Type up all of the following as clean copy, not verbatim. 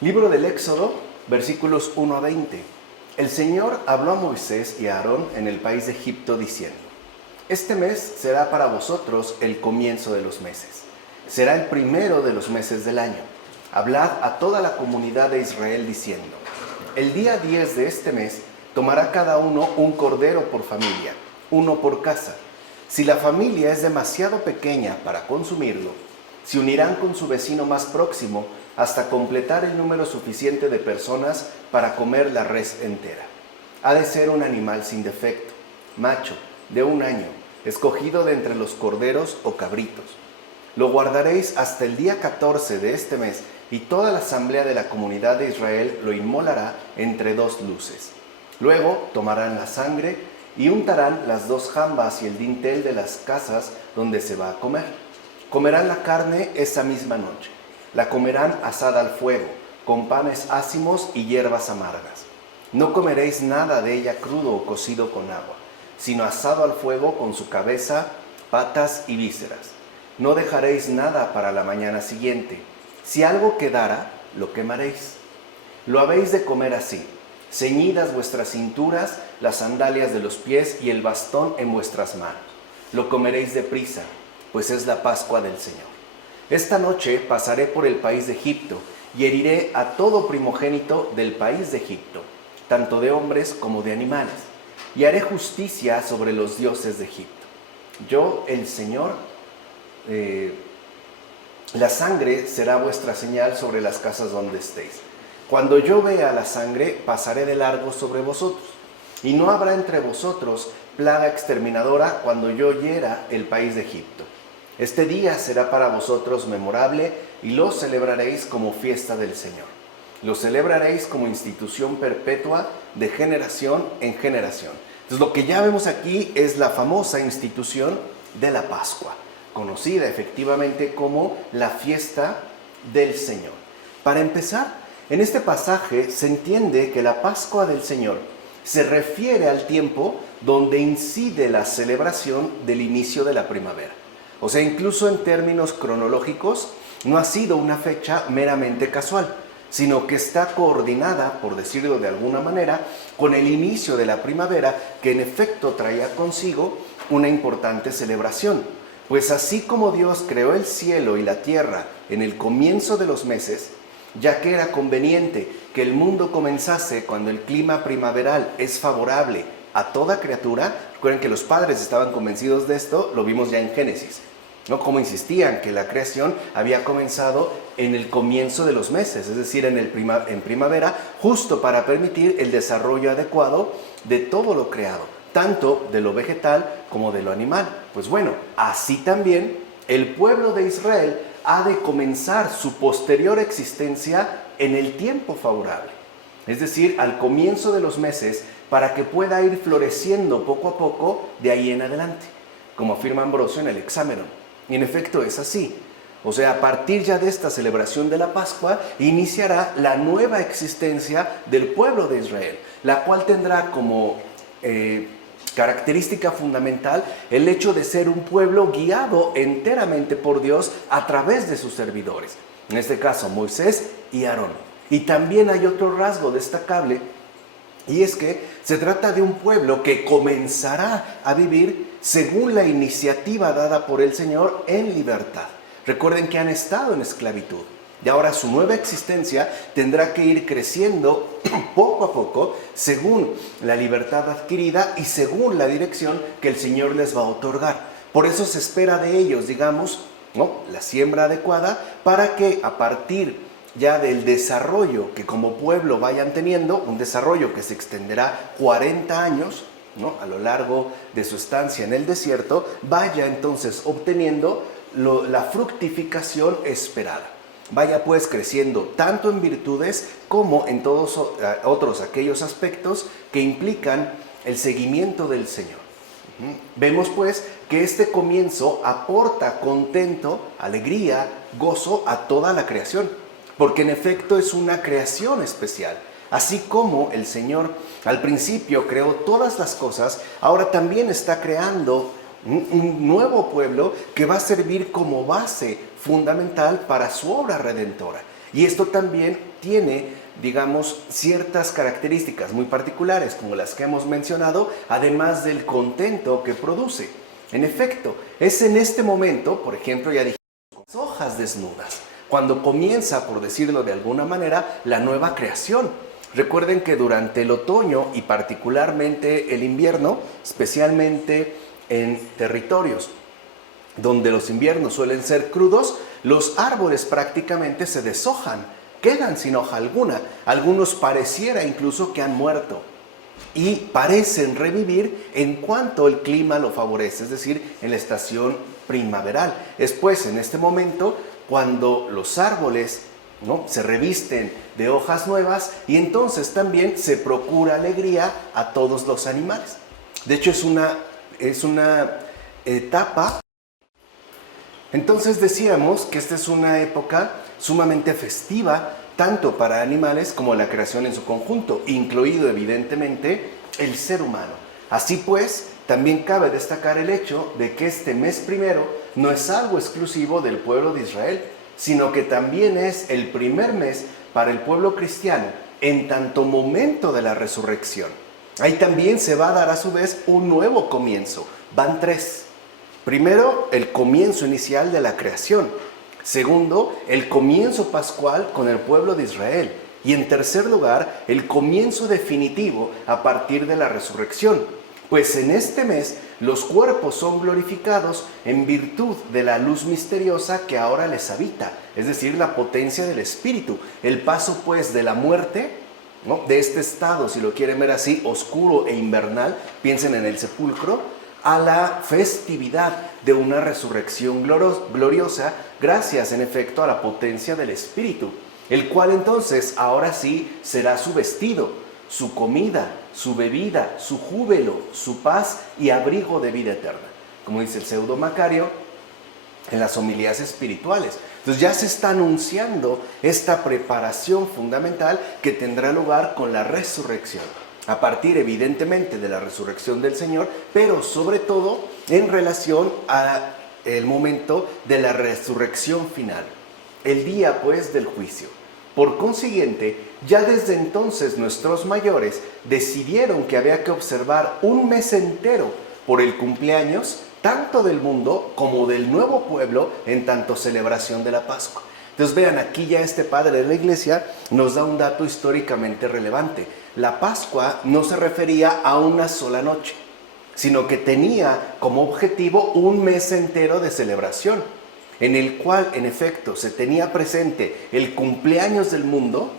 Libro del Éxodo, versículos 1 a 20. El Señor habló a Moisés y a Aarón en el país de Egipto diciendo: Este mes será para vosotros el comienzo de los meses. Será el primero de los meses del año. Hablad a toda la comunidad de Israel diciendo: El día 10 de este mes tomará cada uno un cordero por familia, uno por casa. Si la familia es demasiado pequeña para consumirlo, se unirán con su vecino más próximo hasta completar el número suficiente de personas para comer la res entera. Ha de ser un animal sin defecto, macho, de 1 año, escogido de entre los corderos o cabritos. Lo guardaréis hasta el día 14 de este mes, y toda la asamblea de la comunidad de Israel lo inmolará entre 2 luces. Luego tomarán la sangre y untarán las 2 jambas y el dintel de las casas donde se va a comer. Comerán la carne esa misma noche. La comerán asada al fuego, con panes ácimos y hierbas amargas. No comeréis nada de ella crudo o cocido con agua, sino asado al fuego con su cabeza, patas y vísceras. No dejaréis nada para la mañana siguiente. Si algo quedara, lo quemaréis. Lo habéis de comer así: ceñidas vuestras cinturas, las sandalias de los pies y el bastón en vuestras manos. Lo comeréis deprisa, pues es la Pascua del Señor. Esta noche pasaré por el país de Egipto y heriré a todo primogénito del país de Egipto, tanto de hombres como de animales, y haré justicia sobre los dioses de Egipto. Yo, el Señor, la sangre será vuestra señal sobre las casas donde estéis. Cuando yo vea la sangre, pasaré de largo sobre vosotros, y no habrá entre vosotros plaga exterminadora cuando yo hiera el país de Egipto. Este día será para vosotros memorable y lo celebraréis como fiesta del Señor. Lo celebraréis como institución perpetua de generación en generación. Entonces, lo que ya vemos aquí es la famosa institución de la Pascua, conocida efectivamente como la fiesta del Señor. Para empezar, en este pasaje se entiende que la Pascua del Señor se refiere al tiempo donde incide la celebración del inicio de la primavera. O sea, incluso en términos cronológicos, no ha sido una fecha meramente casual, sino que está coordinada, por decirlo de alguna manera, con el inicio de la primavera, que en efecto traía consigo una importante celebración. Pues así como Dios creó el cielo y la tierra en el comienzo de los meses, ya que era conveniente que el mundo comenzase cuando el clima primaveral es favorable a toda criatura. Recuerden que los padres estaban convencidos de esto, lo vimos ya en Génesis, ¿no? Como insistían que la creación había comenzado en el comienzo de los meses, es decir, en primavera, justo para permitir el desarrollo adecuado de todo lo creado, tanto de lo vegetal como de lo animal. Pues bueno, así también el pueblo de Israel ha de comenzar su posterior existencia en el tiempo favorable, es decir, al comienzo de los meses, para que pueda ir floreciendo poco a poco de ahí en adelante, como afirma Ambrosio en el Hexámeron. Y en efecto es así. O sea, a partir ya de esta celebración de la Pascua, iniciará la nueva existencia del pueblo de Israel, la cual tendrá como característica fundamental el hecho de ser un pueblo guiado enteramente por Dios a través de sus servidores, en este caso Moisés y Aarón. Y también hay otro rasgo destacable, y es que se trata de un pueblo que comenzará a vivir según la iniciativa dada por el Señor en libertad. Recuerden que han estado en esclavitud y ahora su nueva existencia tendrá que ir creciendo poco a poco según la libertad adquirida y según la dirección que el Señor les va a otorgar. Por eso se espera de ellos, digamos, ¿no?, la siembra adecuada para que a partir ya del desarrollo que como pueblo vayan teniendo, un desarrollo que se extenderá 40 años, ¿no?, a lo largo de su estancia en el desierto, vaya entonces obteniendo la fructificación esperada. Vaya pues creciendo tanto en virtudes como en todos otros aquellos aspectos que implican el seguimiento del Señor. Vemos pues que este comienzo aporta contento, alegría, gozo a toda la creación, porque en efecto es una creación especial. Así como el Señor al principio creó todas las cosas, ahora también está creando un nuevo pueblo que va a servir como base fundamental para su obra redentora. Y esto también tiene, digamos, ciertas características muy particulares, como las que hemos mencionado, además del contento que produce. En efecto, es en este momento, por ejemplo, ya dijimos, las hojas desnudas, cuando comienza, por decirlo de alguna manera, la nueva creación. Recuerden que durante el otoño y particularmente el invierno, especialmente en territorios donde los inviernos suelen ser crudos, los árboles prácticamente se deshojan, quedan sin hoja alguna. Algunos pareciera incluso que han muerto y parecen revivir en cuanto el clima lo favorece, es decir, en la estación primaveral. Es pues en este momento cuando los árboles, ¿no?, se revisten de hojas nuevas y entonces también se procura alegría a todos los animales. De hecho, es una etapa. Entonces decíamos que esta es una época sumamente festiva, tanto para animales como la creación en su conjunto, incluido evidentemente el ser humano. Así pues, también cabe destacar el hecho de que este mes primero no es algo exclusivo del pueblo de Israel, sino que también es el primer mes para el pueblo cristiano, en tanto momento de la resurrección. Ahí también se va a dar a su vez un nuevo comienzo. Van tres. Primero, el comienzo inicial de la creación. Segundo, el comienzo pascual con el pueblo de Israel. Y en tercer lugar, el comienzo definitivo a partir de la resurrección. Pues en este mes los cuerpos son glorificados en virtud de la luz misteriosa que ahora les habita, es decir, la potencia del Espíritu. El paso pues de la muerte, ¿no?, de este estado, si lo quieren ver así, oscuro e invernal, piensen en el sepulcro, a la festividad de una resurrección gloriosa, gracias en efecto a la potencia del Espíritu, el cual entonces ahora sí será su vestido, su comida, su bebida, su júbilo, su paz y abrigo de vida eterna, como dice el pseudo Macario en las homilías espirituales. Entonces ya se está anunciando esta preparación fundamental que tendrá lugar con la resurrección, a partir evidentemente de la resurrección del Señor, pero sobre todo en relación al momento de la resurrección final, el día pues del juicio. Por consiguiente, ya desde entonces nuestros mayores decidieron que había que observar un mes entero por el cumpleaños tanto del mundo como del nuevo pueblo en tanto celebración de la Pascua. Entonces vean, aquí ya este padre de la iglesia nos da un dato históricamente relevante. La Pascua no se refería a una sola noche, sino que tenía como objetivo un mes entero de celebración, en el cual en efecto se tenía presente el cumpleaños del mundo,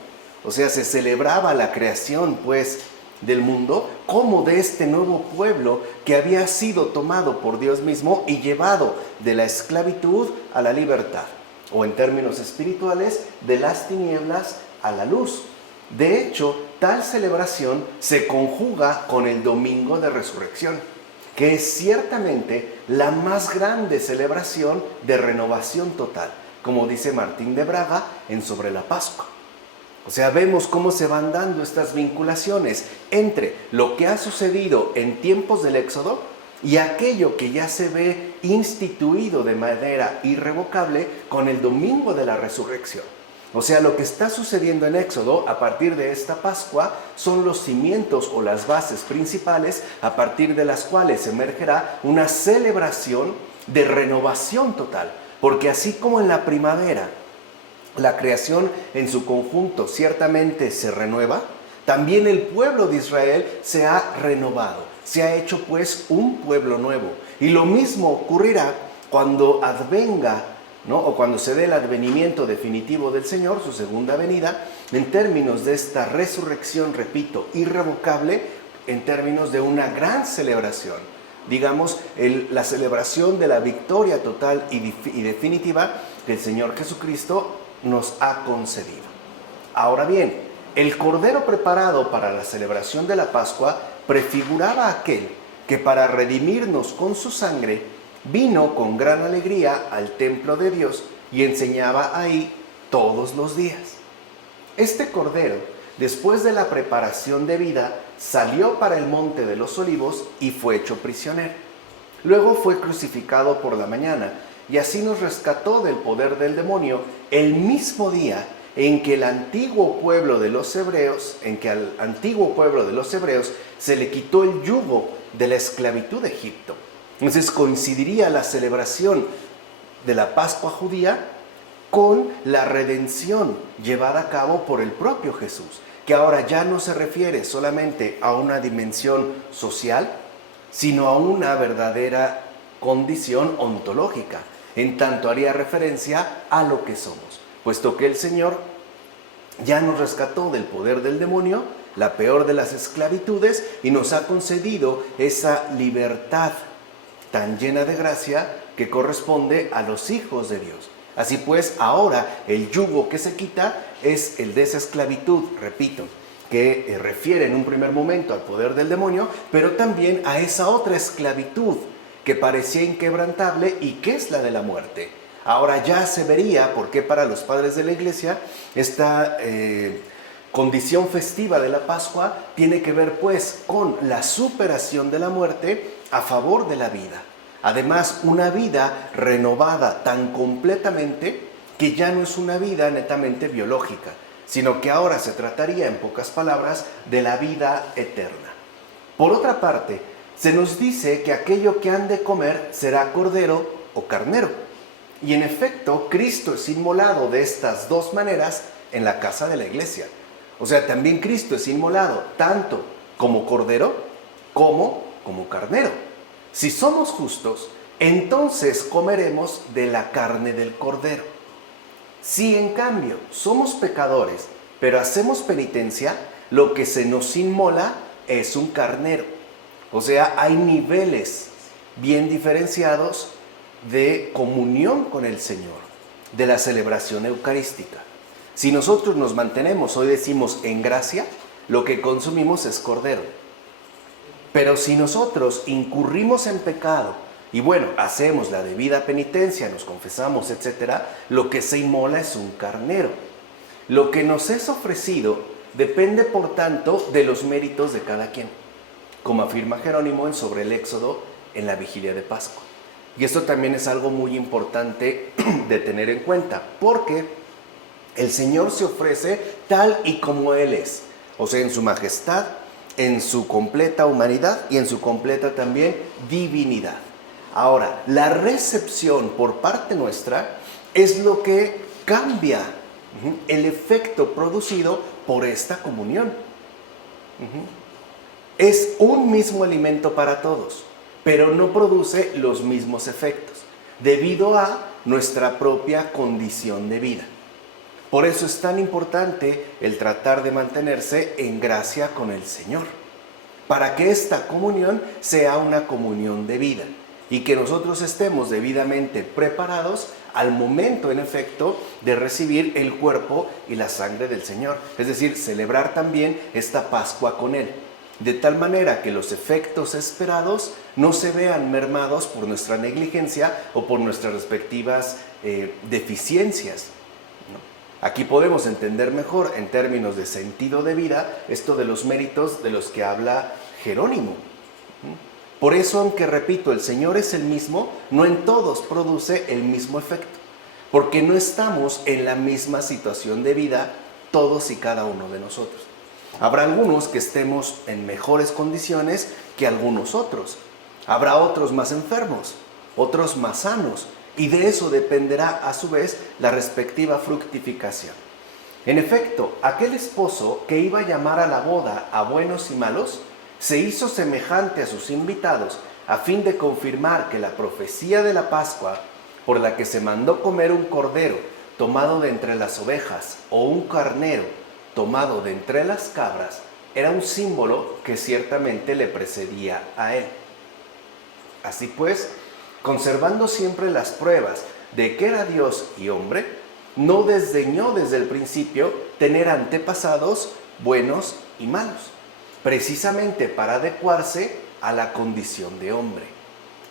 o sea, se celebraba la creación pues del mundo como de este nuevo pueblo que había sido tomado por Dios mismo y llevado de la esclavitud a la libertad, o en términos espirituales, de las tinieblas a la luz. De hecho, tal celebración se conjuga con el Domingo de Resurrección, que es ciertamente la más grande celebración de renovación total, como dice Martín de Braga en Sobre la Pascua. O sea, vemos cómo se van dando estas vinculaciones entre lo que ha sucedido en tiempos del Éxodo y aquello que ya se ve instituido de manera irrevocable con el Domingo de la Resurrección. O sea, lo que está sucediendo en Éxodo a partir de esta Pascua son los cimientos o las bases principales a partir de las cuales emergerá una celebración de renovación total. Porque así como en la primavera la creación en su conjunto ciertamente se renueva, también el pueblo de Israel se ha renovado, se ha hecho pues un pueblo nuevo. Y lo mismo ocurrirá cuando advenga, ¿no?, o cuando se dé el advenimiento definitivo del Señor, su segunda venida, en términos de esta resurrección, repito, irrevocable, en términos de una gran celebración. Digamos, la celebración de la victoria total y definitiva que el Señor Jesucristo nos ha concedido. Ahora bien, el cordero preparado para la celebración de la Pascua prefiguraba a aquel que para redimirnos con su sangre vino con gran alegría al templo de Dios y enseñaba ahí todos los días. Este cordero, después de la preparación de vida, salió para el monte de los olivos y fue hecho prisionero. Luego fue crucificado por la mañana y así nos rescató del poder del demonio el mismo día en que al antiguo pueblo de los hebreos se le quitó el yugo de la esclavitud de Egipto. Entonces coincidiría la celebración de la Pascua judía con la redención llevada a cabo por el propio Jesús, que ahora ya no se refiere solamente a una dimensión social, sino a una verdadera condición ontológica, en tanto haría referencia a lo que somos, puesto que el Señor ya nos rescató del poder del demonio, la peor de las esclavitudes, y nos ha concedido esa libertad tan llena de gracia que corresponde a los hijos de Dios. Así pues, ahora el yugo que se quita es el de esa esclavitud, repito, que refiere en un primer momento al poder del demonio, pero también a esa otra esclavitud que parecía inquebrantable y que es la de la muerte. Ahora ya se vería por qué para los padres de la Iglesia esta condición festiva de la Pascua tiene que ver pues con la superación de la muerte a favor de la vida. Además, una vida renovada tan completamente que ya no es una vida netamente biológica, sino que ahora se trataría, en pocas palabras, de la vida eterna. Por otra parte, se nos dice que aquello que han de comer será cordero o carnero. Y en efecto, Cristo es inmolado de estas dos maneras en la casa de la iglesia. O sea, también Cristo es inmolado tanto como cordero como carnero. Si somos justos, entonces comeremos de la carne del cordero. Si en cambio somos pecadores, pero hacemos penitencia, lo que se nos inmola es un carnero. O sea, hay niveles bien diferenciados de comunión con el Señor, de la celebración eucarística. Si nosotros nos mantenemos, hoy decimos en gracia, lo que consumimos es cordero. Pero si nosotros incurrimos en pecado y bueno, hacemos la debida penitencia, nos confesamos, etcétera, lo que se inmola es un carnero. Lo que nos es ofrecido depende, por tanto, de los méritos de cada quien, como afirma Jerónimo en Sobre el Éxodo en la vigilia de Pascua. Y esto también es algo muy importante de tener en cuenta, porque el Señor se ofrece tal y como Él es, o sea, en su majestad, en su completa humanidad y en su completa también divinidad. Ahora, la recepción por parte nuestra es lo que cambia el efecto producido por esta comunión. Es un mismo alimento para todos, pero no produce los mismos efectos, debido a nuestra propia condición de vida. Por eso es tan importante el tratar de mantenerse en gracia con el Señor, para que esta comunión sea una comunión de vida y que nosotros estemos debidamente preparados al momento, en efecto, de recibir el cuerpo y la sangre del Señor. Es decir, celebrar también esta Pascua con Él, de tal manera que los efectos esperados no se vean mermados por nuestra negligencia o por nuestras respectivas deficiencias. Aquí podemos entender mejor, en términos de sentido de vida, esto de los méritos de los que habla Jerónimo. Por eso, aunque repito, el Señor es el mismo, no en todos produce el mismo efecto, porque no estamos en la misma situación de vida todos y cada uno de nosotros. Habrá algunos que estemos en mejores condiciones que algunos otros. Habrá otros más enfermos, otros más sanos, y de eso dependerá a su vez la respectiva fructificación. En efecto, aquel esposo que iba a llamar a la boda a buenos y malos, se hizo semejante a sus invitados a fin de confirmar que la profecía de la Pascua, por la que se mandó comer un cordero tomado de entre las ovejas o un carnero tomado de entre las cabras, era un símbolo que ciertamente le precedía a él. Así pues, conservando siempre las pruebas de que era Dios y hombre, no desdeñó desde el principio tener antepasados buenos y malos, precisamente para adecuarse a la condición de hombre.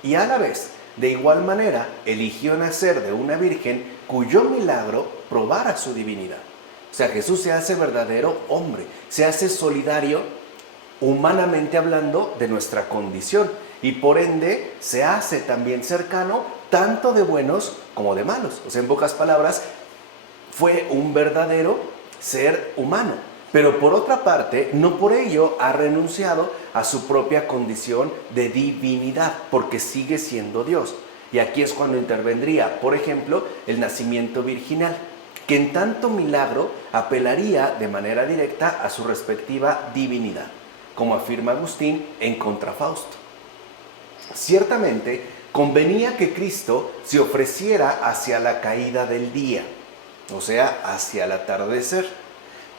Y a la vez, de igual manera, eligió nacer de una virgen cuyo milagro probara su divinidad. O sea, Jesús se hace verdadero hombre, se hace solidario, humanamente hablando, de nuestra condición. Y por ende, se hace también cercano tanto de buenos como de malos. O sea, en pocas palabras, fue un verdadero ser humano. Pero por otra parte, no por ello ha renunciado a su propia condición de divinidad, porque sigue siendo Dios. Y aquí es cuando intervendría, por ejemplo, el nacimiento virginal, que en tanto milagro apelaría de manera directa a su respectiva divinidad, como afirma Agustín en Contrafausto. Ciertamente, convenía que Cristo se ofreciera hacia la caída del día, o sea, hacia el atardecer,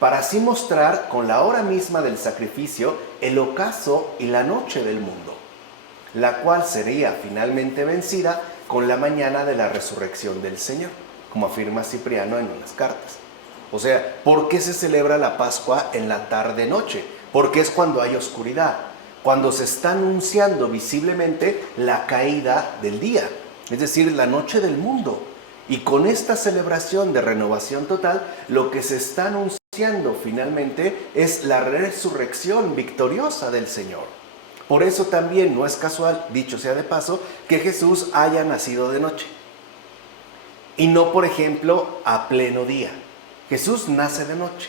para así mostrar con la hora misma del sacrificio el ocaso y la noche del mundo, la cual sería finalmente vencida con la mañana de la resurrección del Señor, como afirma Cipriano en unas cartas. O sea, ¿por qué se celebra la Pascua en la tarde-noche? Porque es cuando hay oscuridad, cuando se está anunciando visiblemente la caída del día, es decir, la noche del mundo. Y con esta celebración de renovación total, lo que se está anunciando finalmente es la resurrección victoriosa del Señor. Por eso también no es casual, dicho sea de paso, que Jesús haya nacido de noche. Y no, por ejemplo, a pleno día. Jesús nace de noche.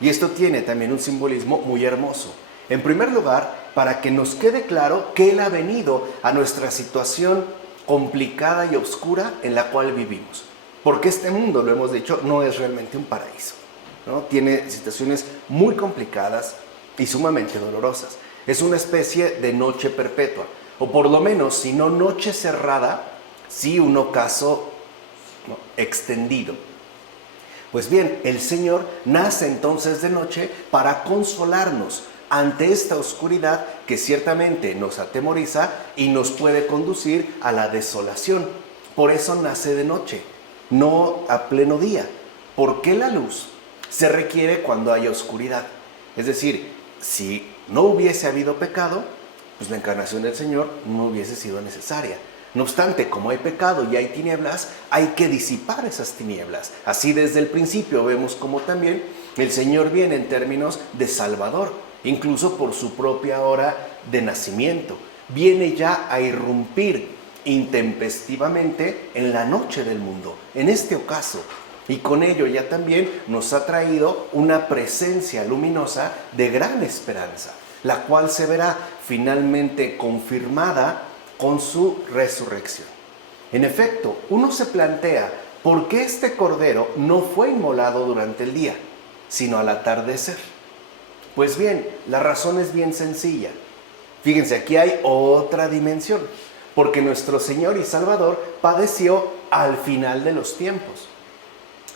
Y esto tiene también un simbolismo muy hermoso. En primer lugar, para que nos quede claro que Él ha venido a nuestra situación complicada y oscura en la cual vivimos. Porque este mundo, lo hemos dicho, no es realmente un paraíso, ¿no? Tiene situaciones muy complicadas y sumamente dolorosas. Es una especie de noche perpetua, o por lo menos, si no noche cerrada, sí un ocaso, ¿no?, extendido. Pues bien, el Señor nace entonces de noche para consolarnos ante esta oscuridad que ciertamente nos atemoriza y nos puede conducir a la desolación. Por eso nace de noche, no a pleno día, porque la luz se requiere cuando hay oscuridad. Es decir, si no hubiese habido pecado, pues la encarnación del Señor no hubiese sido necesaria. No obstante, como hay pecado y hay tinieblas, hay que disipar esas tinieblas. Así desde el principio vemos como también el Señor viene en términos de Salvador, incluso por su propia hora de nacimiento. Viene ya a irrumpir intempestivamente en la noche del mundo, en este ocaso. Y con ello ya también nos ha traído una presencia luminosa de gran esperanza, la cual se verá finalmente confirmada con su resurrección. En efecto, uno se plantea por qué este cordero no fue inmolado durante el día, sino al atardecer. Pues bien, la razón es bien sencilla. Fíjense, aquí hay otra dimensión, porque nuestro Señor y Salvador padeció al final de los tiempos.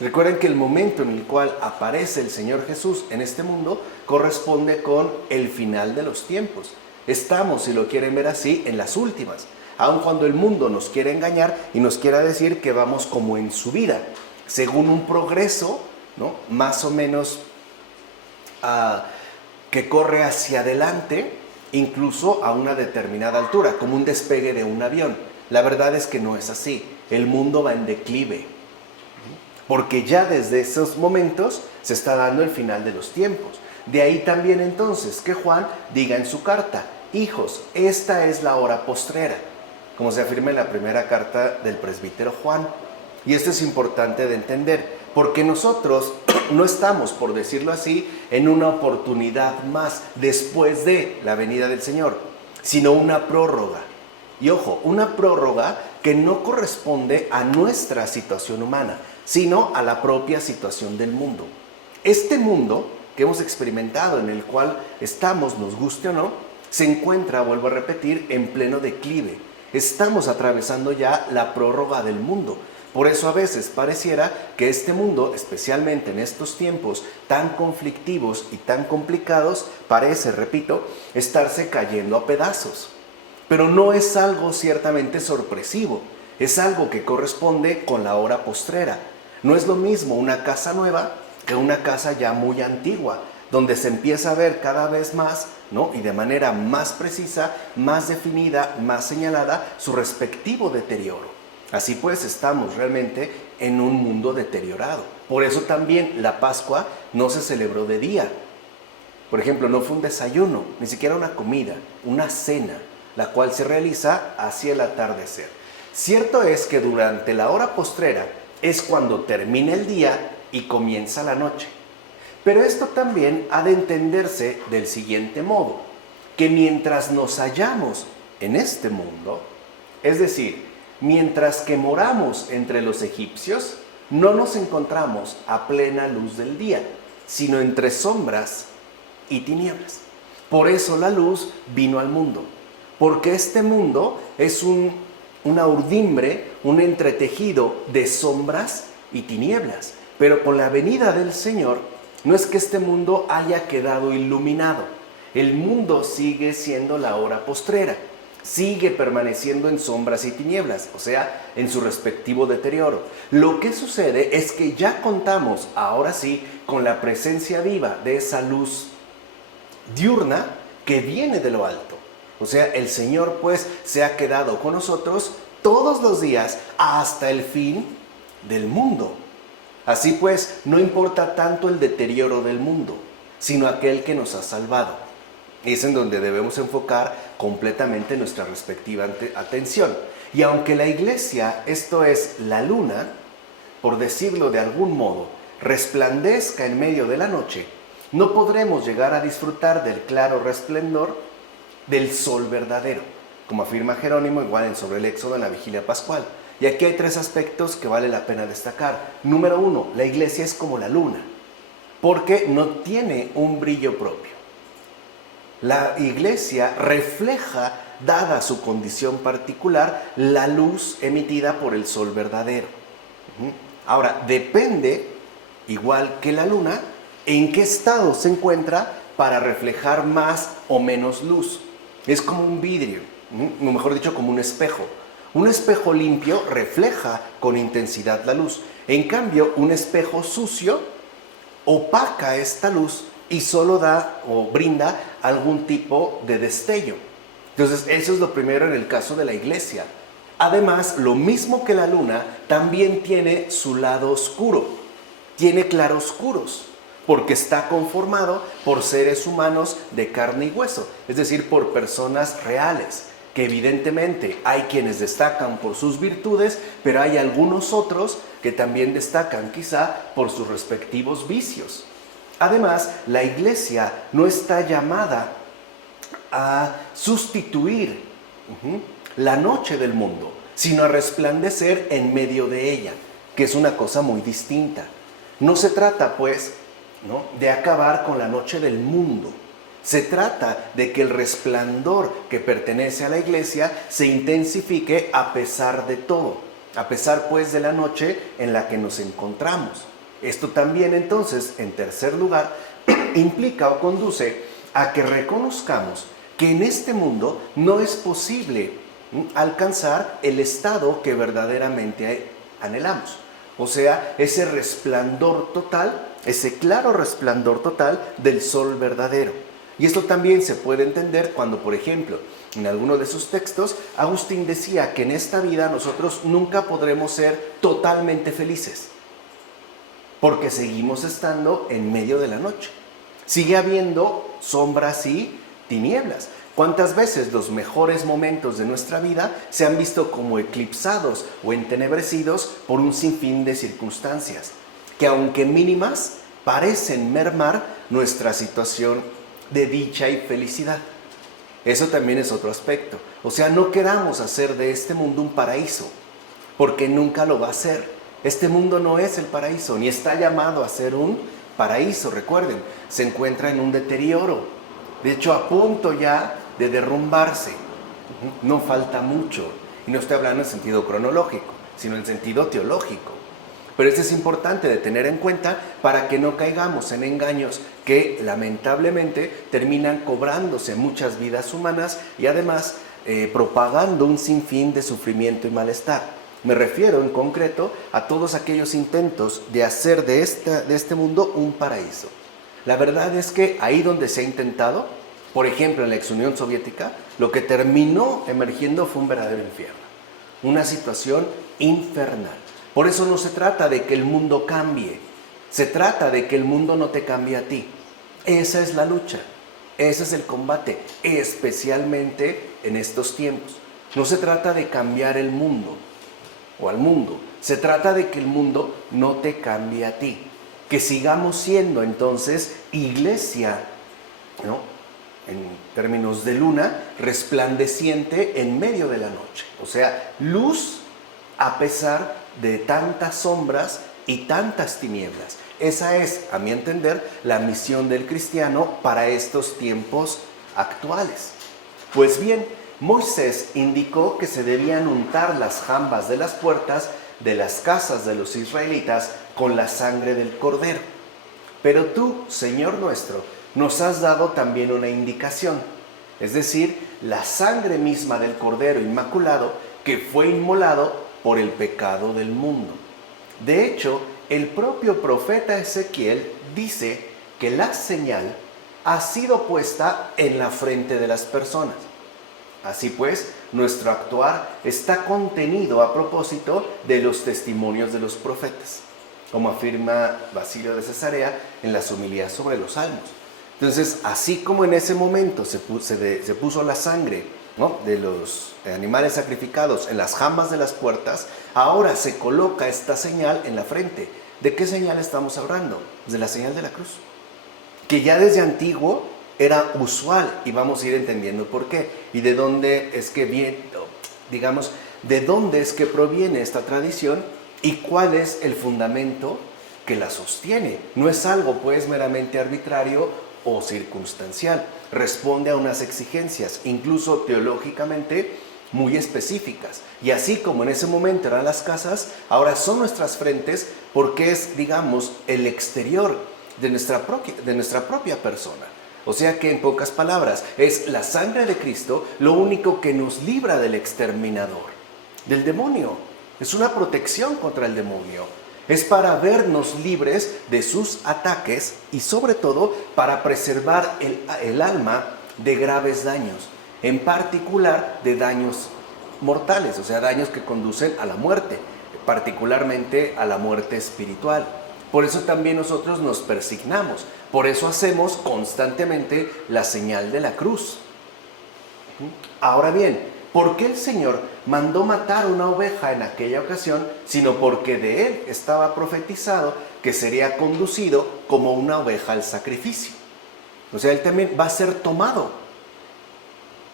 Recuerden que el momento en el cual aparece el Señor Jesús en este mundo corresponde con el final de los tiempos. Estamos, si lo quieren ver así, en las últimas, aun cuando el mundo nos quiere engañar y nos quiera decir que vamos como en subida, según un progreso, ¿no?, más o menos que corre hacia adelante, incluso a una determinada altura, como un despegue de un avión. La verdad es que no es así. El mundo va en declive, porque ya desde esos momentos se está dando el final de los tiempos. De ahí también entonces que Juan diga en su carta: hijos, esta es la hora postrera, como se afirma en la primera carta del presbítero Juan. Y esto es importante de entender, porque nosotros no estamos, por decirlo así, en una oportunidad más después de la venida del Señor, sino una prórroga. Y ojo, una prórroga que no corresponde a nuestra situación humana, sino a la propia situación del mundo. Este mundo que hemos experimentado, en el cual estamos, nos guste o no, se encuentra, vuelvo a repetir, en pleno declive. Estamos atravesando ya la prórroga del mundo. Por eso a veces pareciera que este mundo, especialmente en estos tiempos tan conflictivos y tan complicados, parece, repito, estarse cayendo a pedazos. Pero no es algo ciertamente sorpresivo, es algo que corresponde con la hora postrera. No es lo mismo una casa nueva que una casa ya muy antigua, donde se empieza a ver cada vez más, ¿no?, y de manera más precisa, más definida, más señalada, su respectivo deterioro. Así pues, estamos realmente en un mundo deteriorado. Por eso también la Pascua no se celebró de día. Por ejemplo, no fue un desayuno, ni siquiera una comida, una cena, la cual se realiza hacia el atardecer. Cierto es que durante la hora postrera es cuando termina el día y comienza la noche. Pero esto también ha de entenderse del siguiente modo, que mientras nos hallamos en este mundo, es decir, mientras que moramos entre los egipcios, no nos encontramos a plena luz del día, sino entre sombras y tinieblas. Por eso la luz vino al mundo, porque este mundo es una urdimbre, un entretejido de sombras y tinieblas. Pero con la venida del Señor, no es que este mundo haya quedado iluminado. El mundo sigue siendo la hora postrera, sigue permaneciendo en sombras y tinieblas, o sea, en su respectivo deterioro. Lo que sucede es que ya contamos, ahora sí, con la presencia viva de esa luz diurna que viene de lo alto. O sea, el Señor pues se ha quedado con nosotros todos los días hasta el fin del mundo. Así pues, no importa tanto el deterioro del mundo, sino aquel que nos ha salvado. Es en donde debemos enfocar completamente nuestra respectiva atención. Y aunque la iglesia, esto es la luna, por decirlo de algún modo, resplandezca en medio de la noche, no podremos llegar a disfrutar del claro resplendor del sol verdadero, como afirma Jerónimo igual en Sobre el Éxodo en la Vigilia Pascual. Y aquí hay tres aspectos que vale la pena destacar. Número uno, la iglesia es como la luna, porque no tiene un brillo propio. La iglesia refleja, dada su condición particular, la luz emitida por el sol verdadero. Ahora, depende, igual que la luna, en qué estado se encuentra para reflejar más o menos luz. Es como un vidrio, o mejor dicho, como un espejo. Un espejo limpio refleja con intensidad la luz. En cambio, un espejo sucio opaca esta luz y solo da o brinda algún tipo de destello. Entonces, eso es lo primero en el caso de la iglesia. Además, lo mismo que la luna, también tiene su lado oscuro. Tiene claroscuros, porque está conformado por seres humanos de carne y hueso, es decir, por personas reales, que evidentemente hay quienes destacan por sus virtudes, pero hay algunos otros que también destacan quizá por sus respectivos vicios. Además, la iglesia no está llamada a sustituir la noche del mundo, sino a resplandecer en medio de ella, que es una cosa muy distinta. No se trata, pues, de acabar con la noche del mundo. Se trata de que el resplandor que pertenece a la iglesia se intensifique a pesar de todo, a pesar pues de la noche en la que nos encontramos. Esto también entonces, en tercer lugar, implica o conduce a que reconozcamos que en este mundo no es posible alcanzar el estado que verdaderamente anhelamos. O sea, ese resplandor total, ese claro resplandor total del sol verdadero. Y esto también se puede entender cuando, por ejemplo, en alguno de sus textos, Agustín decía que en esta vida nosotros nunca podremos ser totalmente felices, porque seguimos estando en medio de la noche. Sigue habiendo sombras y tinieblas. ¿Cuántas veces los mejores momentos de nuestra vida se han visto como eclipsados o entenebrecidos por un sinfín de circunstancias que, aunque mínimas, parecen mermar nuestra situación de dicha y felicidad? Eso también es otro aspecto. O sea, no queramos hacer de este mundo un paraíso, porque nunca lo va a ser. Este mundo no es el paraíso, ni está llamado a ser un paraíso. Recuerden, se encuentra en un deterioro. De hecho, a punto ya de derrumbarse. No falta mucho. Y no estoy hablando en sentido cronológico, sino en sentido teológico. Pero esto es importante de tener en cuenta para que no caigamos en engaños que lamentablemente terminan cobrándose muchas vidas humanas y además propagando un sinfín de sufrimiento y malestar. Me refiero en concreto a todos aquellos intentos de hacer de este mundo un paraíso. La verdad es que ahí donde se ha intentado, por ejemplo en la ex Unión Soviética, lo que terminó emergiendo fue un verdadero infierno, una situación infernal. Por eso no se trata de que el mundo cambie, se trata de que el mundo no te cambie a ti. Esa es la lucha, ese es el combate, especialmente en estos tiempos. No se trata de cambiar el mundo o al mundo, se trata de que el mundo no te cambie a ti. que sigamos siendo entonces iglesia, ¿no?, en términos de luna, resplandeciente en medio de la noche. O sea, luz a pesar de tantas sombras y tantas tinieblas. Esa es, a mi entender, la misión del cristiano para estos tiempos actuales. Pues bien, Moisés indicó que se debían untar las jambas de las puertas de las casas de los israelitas con la sangre del cordero. Pero tú, Señor nuestro, nos has dado también una indicación, es decir, la sangre misma del cordero inmaculado que fue inmolado por el pecado del mundo. De hecho, el propio profeta Ezequiel dice que la señal ha sido puesta en la frente de las personas. Así pues, nuestro actuar está contenido a propósito de los testimonios de los profetas, como afirma Basilio de Cesarea en las homilías sobre los Salmos. Entonces, así como en ese momento se puso la sangre, ¿no?, de los animales sacrificados en las jambas de las puertas, ahora se coloca esta señal en la frente. ¿De qué señal estamos hablando? De la señal de la cruz, que ya desde antiguo era usual, y vamos a ir entendiendo por qué y de dónde es que viene, digamos, de dónde es que proviene esta tradición y cuál es el fundamento que la sostiene. No es algo pues meramente arbitrario o circunstancial, responde a unas exigencias, incluso teológicamente muy específicas. Y así como en ese momento eran las casas, ahora son nuestras frentes, porque es, digamos, el exterior de nuestra propia persona. O sea que, en pocas palabras, es la sangre de Cristo lo único que nos libra del exterminador, del demonio. Es una protección contra el demonio. Es para vernos libres de sus ataques y, sobre todo, para preservar el alma de graves daños, en particular de daños mortales, o sea, daños que conducen a la muerte, particularmente a la muerte espiritual. Por eso también nosotros nos persignamos, por eso hacemos constantemente la señal de la cruz. Ahora bien, ¿por qué el Señor mandó matar una oveja en aquella ocasión? Sino porque de él estaba profetizado que sería conducido como una oveja al sacrificio. O sea, él también va a ser tomado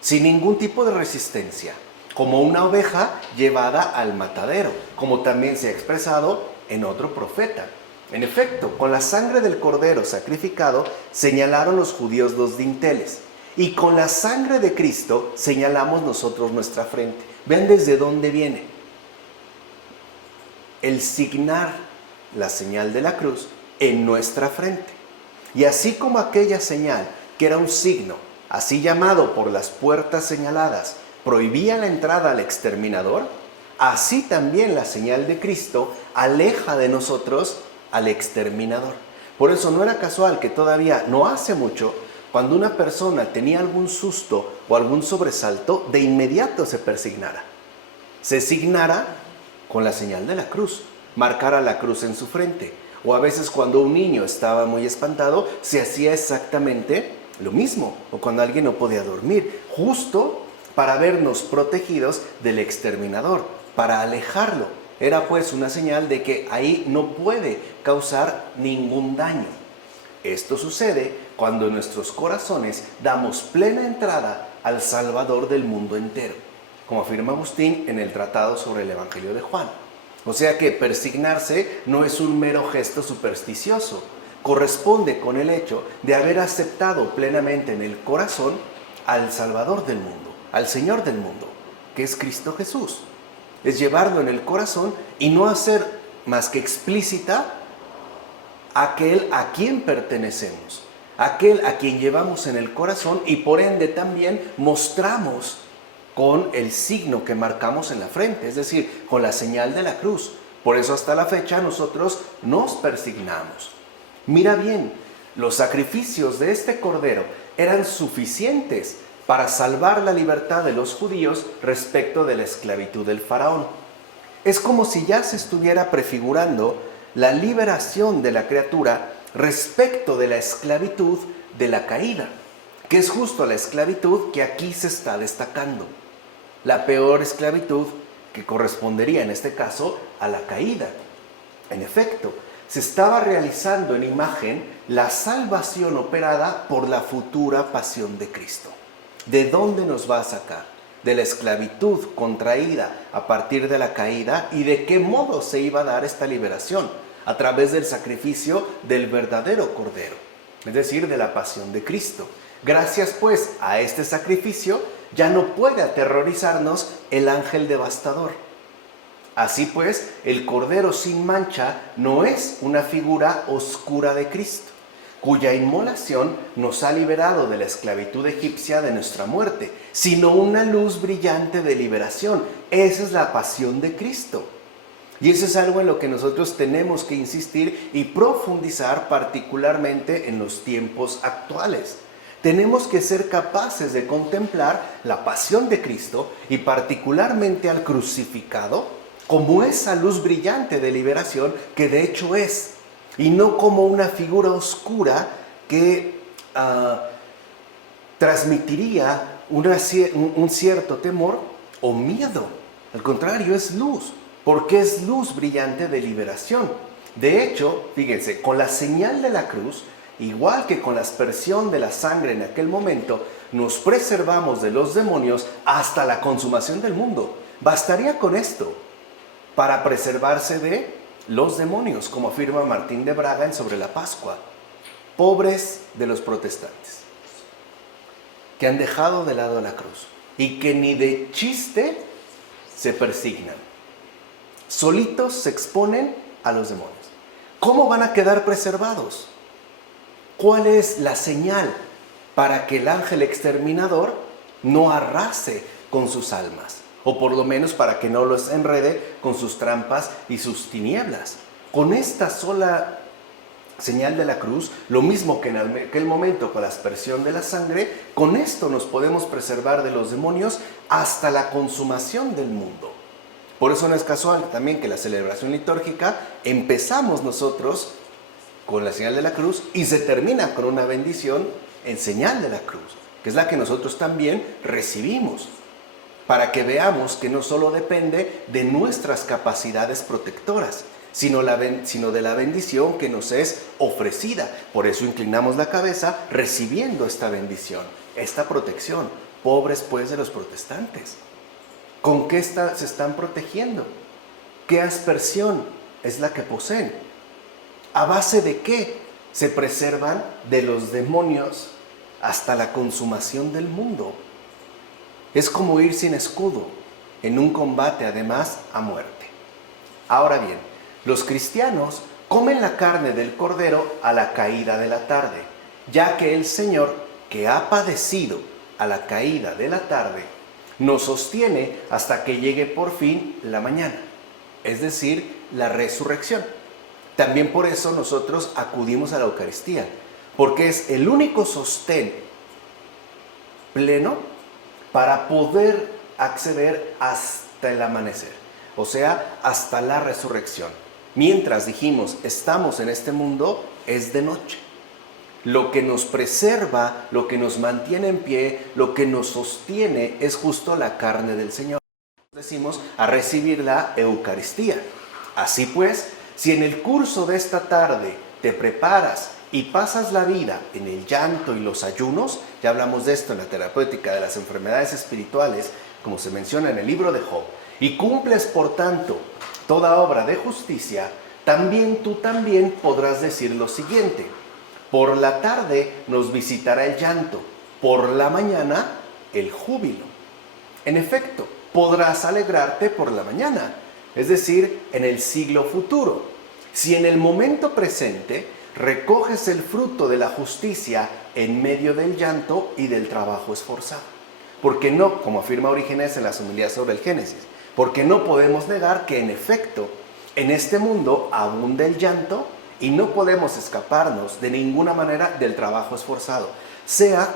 sin ningún tipo de resistencia, como una oveja llevada al matadero, como también se ha expresado en otro profeta. En efecto, con la sangre del cordero sacrificado señalaron los judíos los dinteles, y con la sangre de Cristo señalamos nosotros nuestra frente. Vean desde dónde viene. El signar la señal de la cruz en nuestra frente. Y así como aquella señal, que era un signo, así llamado por las puertas señaladas, prohibía la entrada al exterminador, así también la señal de Cristo aleja de nosotros al exterminador. Por eso no era casual que todavía no hace mucho, cuando una persona tenía algún susto o algún sobresalto, de inmediato se persignara. Se signara con la señal de la cruz, marcara la cruz en su frente. O a veces cuando un niño estaba muy espantado, se hacía exactamente lo mismo. O cuando alguien no podía dormir, justo para vernos protegidos del exterminador, para alejarlo. Era pues una señal de que ahí no puede causar ningún daño. Esto sucede cuando en nuestros corazones damos plena entrada al Salvador del mundo entero, como afirma Agustín en el Tratado sobre el Evangelio de Juan. O sea que persignarse no es un mero gesto supersticioso, corresponde con el hecho de haber aceptado plenamente en el corazón al Salvador del mundo, al Señor del mundo, que es Cristo Jesús. Es llevarlo en el corazón y no hacer más que explícita aquel a quien pertenecemos, aquel a quien llevamos en el corazón, y por ende también mostramos con el signo que marcamos en la frente, es decir, con la señal de la cruz. Por eso hasta la fecha nosotros nos persignamos. Mira bien, los sacrificios de este cordero eran suficientes para salvar la libertad de los judíos respecto de la esclavitud del faraón. Es como si ya se estuviera prefigurando la liberación de la criatura respecto de la esclavitud de la caída, que es justo la esclavitud que aquí se está destacando. La peor esclavitud, que correspondería en este caso a la caída. En efecto, se estaba realizando en imagen la salvación operada por la futura pasión de Cristo. ¿De dónde nos va a sacar? De la esclavitud contraída a partir de la caída, y de qué modo se iba a dar esta liberación, a través del sacrificio del verdadero Cordero, es decir, de la pasión de Cristo. Gracias pues a este sacrificio ya no puede aterrorizarnos el ángel devastador. Así pues, el Cordero sin mancha no es una figura oscura de Cristo, cuya inmolación nos ha liberado de la esclavitud egipcia de nuestra muerte, sino una luz brillante de liberación. Esa es la pasión de Cristo. Y eso es algo en lo que nosotros tenemos que insistir y profundizar, particularmente en los tiempos actuales. Tenemos que ser capaces de contemplar la pasión de Cristo, y particularmente al crucificado, como esa luz brillante de liberación que de hecho es, y no como una figura oscura que transmitiría un cierto temor o miedo. Al contrario, es luz, porque es luz brillante de liberación. De hecho, fíjense, con la señal de la cruz, igual que con la aspersión de la sangre en aquel momento, nos preservamos de los demonios hasta la consumación del mundo. Bastaría con esto para preservarse de los demonios, como afirma Martín de Braga en Sobre la Pascua. Pobres de los protestantes, que han dejado de lado la cruz y que ni de chiste se persignan. Solitos se exponen a los demonios. ¿Cómo van a quedar preservados? ¿Cuál es la señal para que el ángel exterminador no arrase con sus almas? O por lo menos para que no los enrede con sus trampas y sus tinieblas. Con esta sola señal de la cruz, lo mismo que en aquel momento con la aspersión de la sangre, con esto nos podemos preservar de los demonios hasta la consumación del mundo. Por eso no es casual también que la celebración litúrgica empezamos nosotros con la señal de la cruz y se termina con una bendición en señal de la cruz, que es la que nosotros también recibimos, para que veamos que no solo depende de nuestras capacidades protectoras, sino de la bendición que nos es ofrecida. Por eso inclinamos la cabeza recibiendo esta bendición, esta protección. Pobres pues de los protestantes. ¿Con qué se están protegiendo? ¿Qué aspersión es la que poseen? ¿A base de qué se preservan de los demonios hasta la consumación del mundo? Es como ir sin escudo en un combate, además, a muerte. Ahora bien, los cristianos comen la carne del Cordero a la caída de la tarde, ya que el Señor, que ha padecido a la caída de la tarde, nos sostiene hasta que llegue por fin la mañana, es decir, la resurrección. También por eso nosotros acudimos a la Eucaristía, porque es el único sostén pleno para poder acceder hasta el amanecer, o sea, hasta la resurrección. Mientras dijimos, estamos en este mundo, es de noche. Lo que nos preserva, lo que nos mantiene en pie, lo que nos sostiene es justo la carne del Señor. Decimos a recibir la Eucaristía. Así pues, si en el curso de esta tarde te preparas y pasas la vida en el llanto y los ayunos, ya hablamos de esto en la terapéutica de las enfermedades espirituales, como se menciona en el libro de Job, y cumples por tanto toda obra de justicia, tú también podrás decir lo siguiente: por la tarde nos visitará el llanto, por la mañana el júbilo. En efecto, podrás alegrarte por la mañana, es decir, en el siglo futuro, si en el momento presente recoges el fruto de la justicia en medio del llanto y del trabajo esforzado. Porque no, como afirma Orígenes en las homilías sobre el Génesis, porque no podemos negar que en efecto en este mundo abunda el llanto y no podemos escaparnos de ninguna manera del trabajo esforzado, sea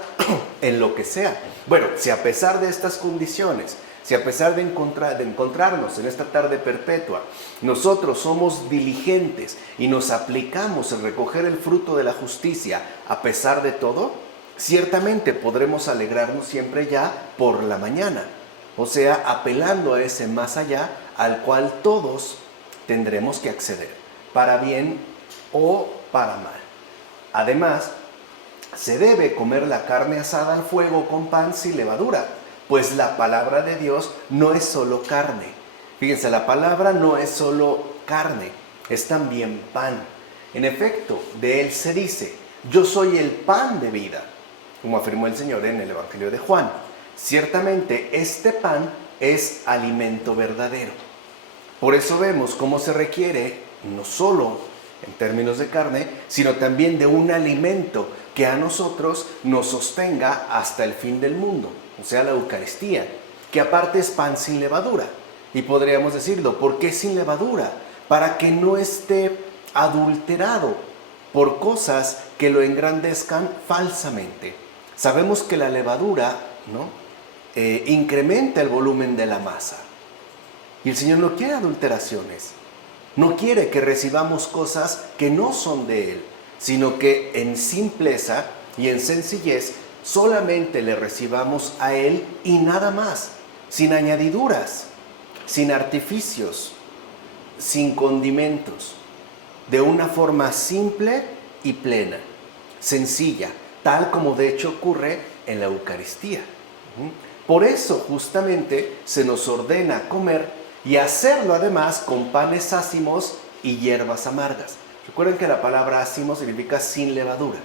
en lo que sea. Bueno, si a pesar de estas condiciones, si a pesar de encontrarnos en esta tarde perpetua, nosotros somos diligentes y nos aplicamos en recoger el fruto de la justicia a pesar de todo, ciertamente podremos alegrarnos siempre ya por la mañana, o sea, apelando a ese más allá al cual todos tendremos que acceder, para bien o para mal. Además, se debe comer la carne asada al fuego con pan sin levadura, pues la palabra de Dios no es solo carne. Fíjense, la palabra no es solo carne, es también pan. En efecto, de él se dice: yo soy el pan de vida, como afirmó el Señor en el Evangelio de Juan. Ciertamente, este pan es alimento verdadero. Por eso vemos cómo se requiere, no solo en términos de carne, sino también de un alimento que a nosotros nos sostenga hasta el fin del mundo, o sea, la Eucaristía, que aparte es pan sin levadura. Y podríamos decirlo, ¿por qué sin levadura? Para que no esté adulterado por cosas que lo engrandezcan falsamente. Sabemos que la levadura, ¿no?, incrementa el volumen de la masa. Y el Señor no quiere adulteraciones. No quiere que recibamos cosas que no son de Él, sino que en simpleza y en sencillez solamente le recibamos a Él y nada más, sin añadiduras, sin artificios, sin condimentos, de una forma simple y plena, sencilla, tal como de hecho ocurre en la Eucaristía. Por eso justamente se nos ordena comer y hacerlo además con panes ácimos y hierbas amargas. Recuerden que la palabra ácimo significa sin levadura.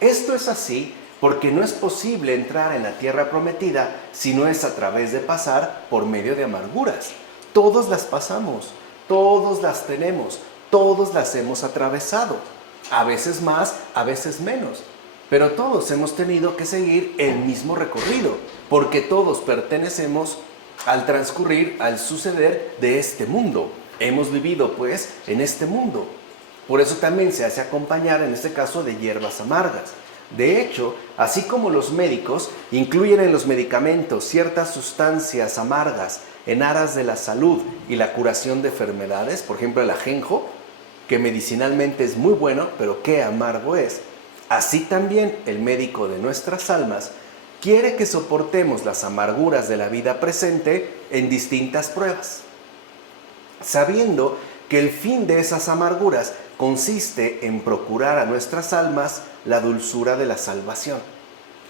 Esto es así porque no es posible entrar en la tierra prometida si no es a través de pasar por medio de amarguras. Todos las pasamos, todos las tenemos, todos las hemos atravesado. A veces más, a veces menos. Pero todos hemos tenido que seguir el mismo recorrido, porque todos pertenecemos al transcurrir, al suceder de este mundo. Hemos vivido pues en este mundo. Por eso también se hace acompañar en este caso de hierbas amargas. De hecho, así como los médicos incluyen en los medicamentos ciertas sustancias amargas en aras de la salud y la curación de enfermedades, por ejemplo el ajenjo, que medicinalmente es muy bueno, pero qué amargo es. Así también el médico de nuestras almas quiere que soportemos las amarguras de la vida presente en distintas pruebas, sabiendo que el fin de esas amarguras consiste en procurar a nuestras almas la dulzura de la salvación,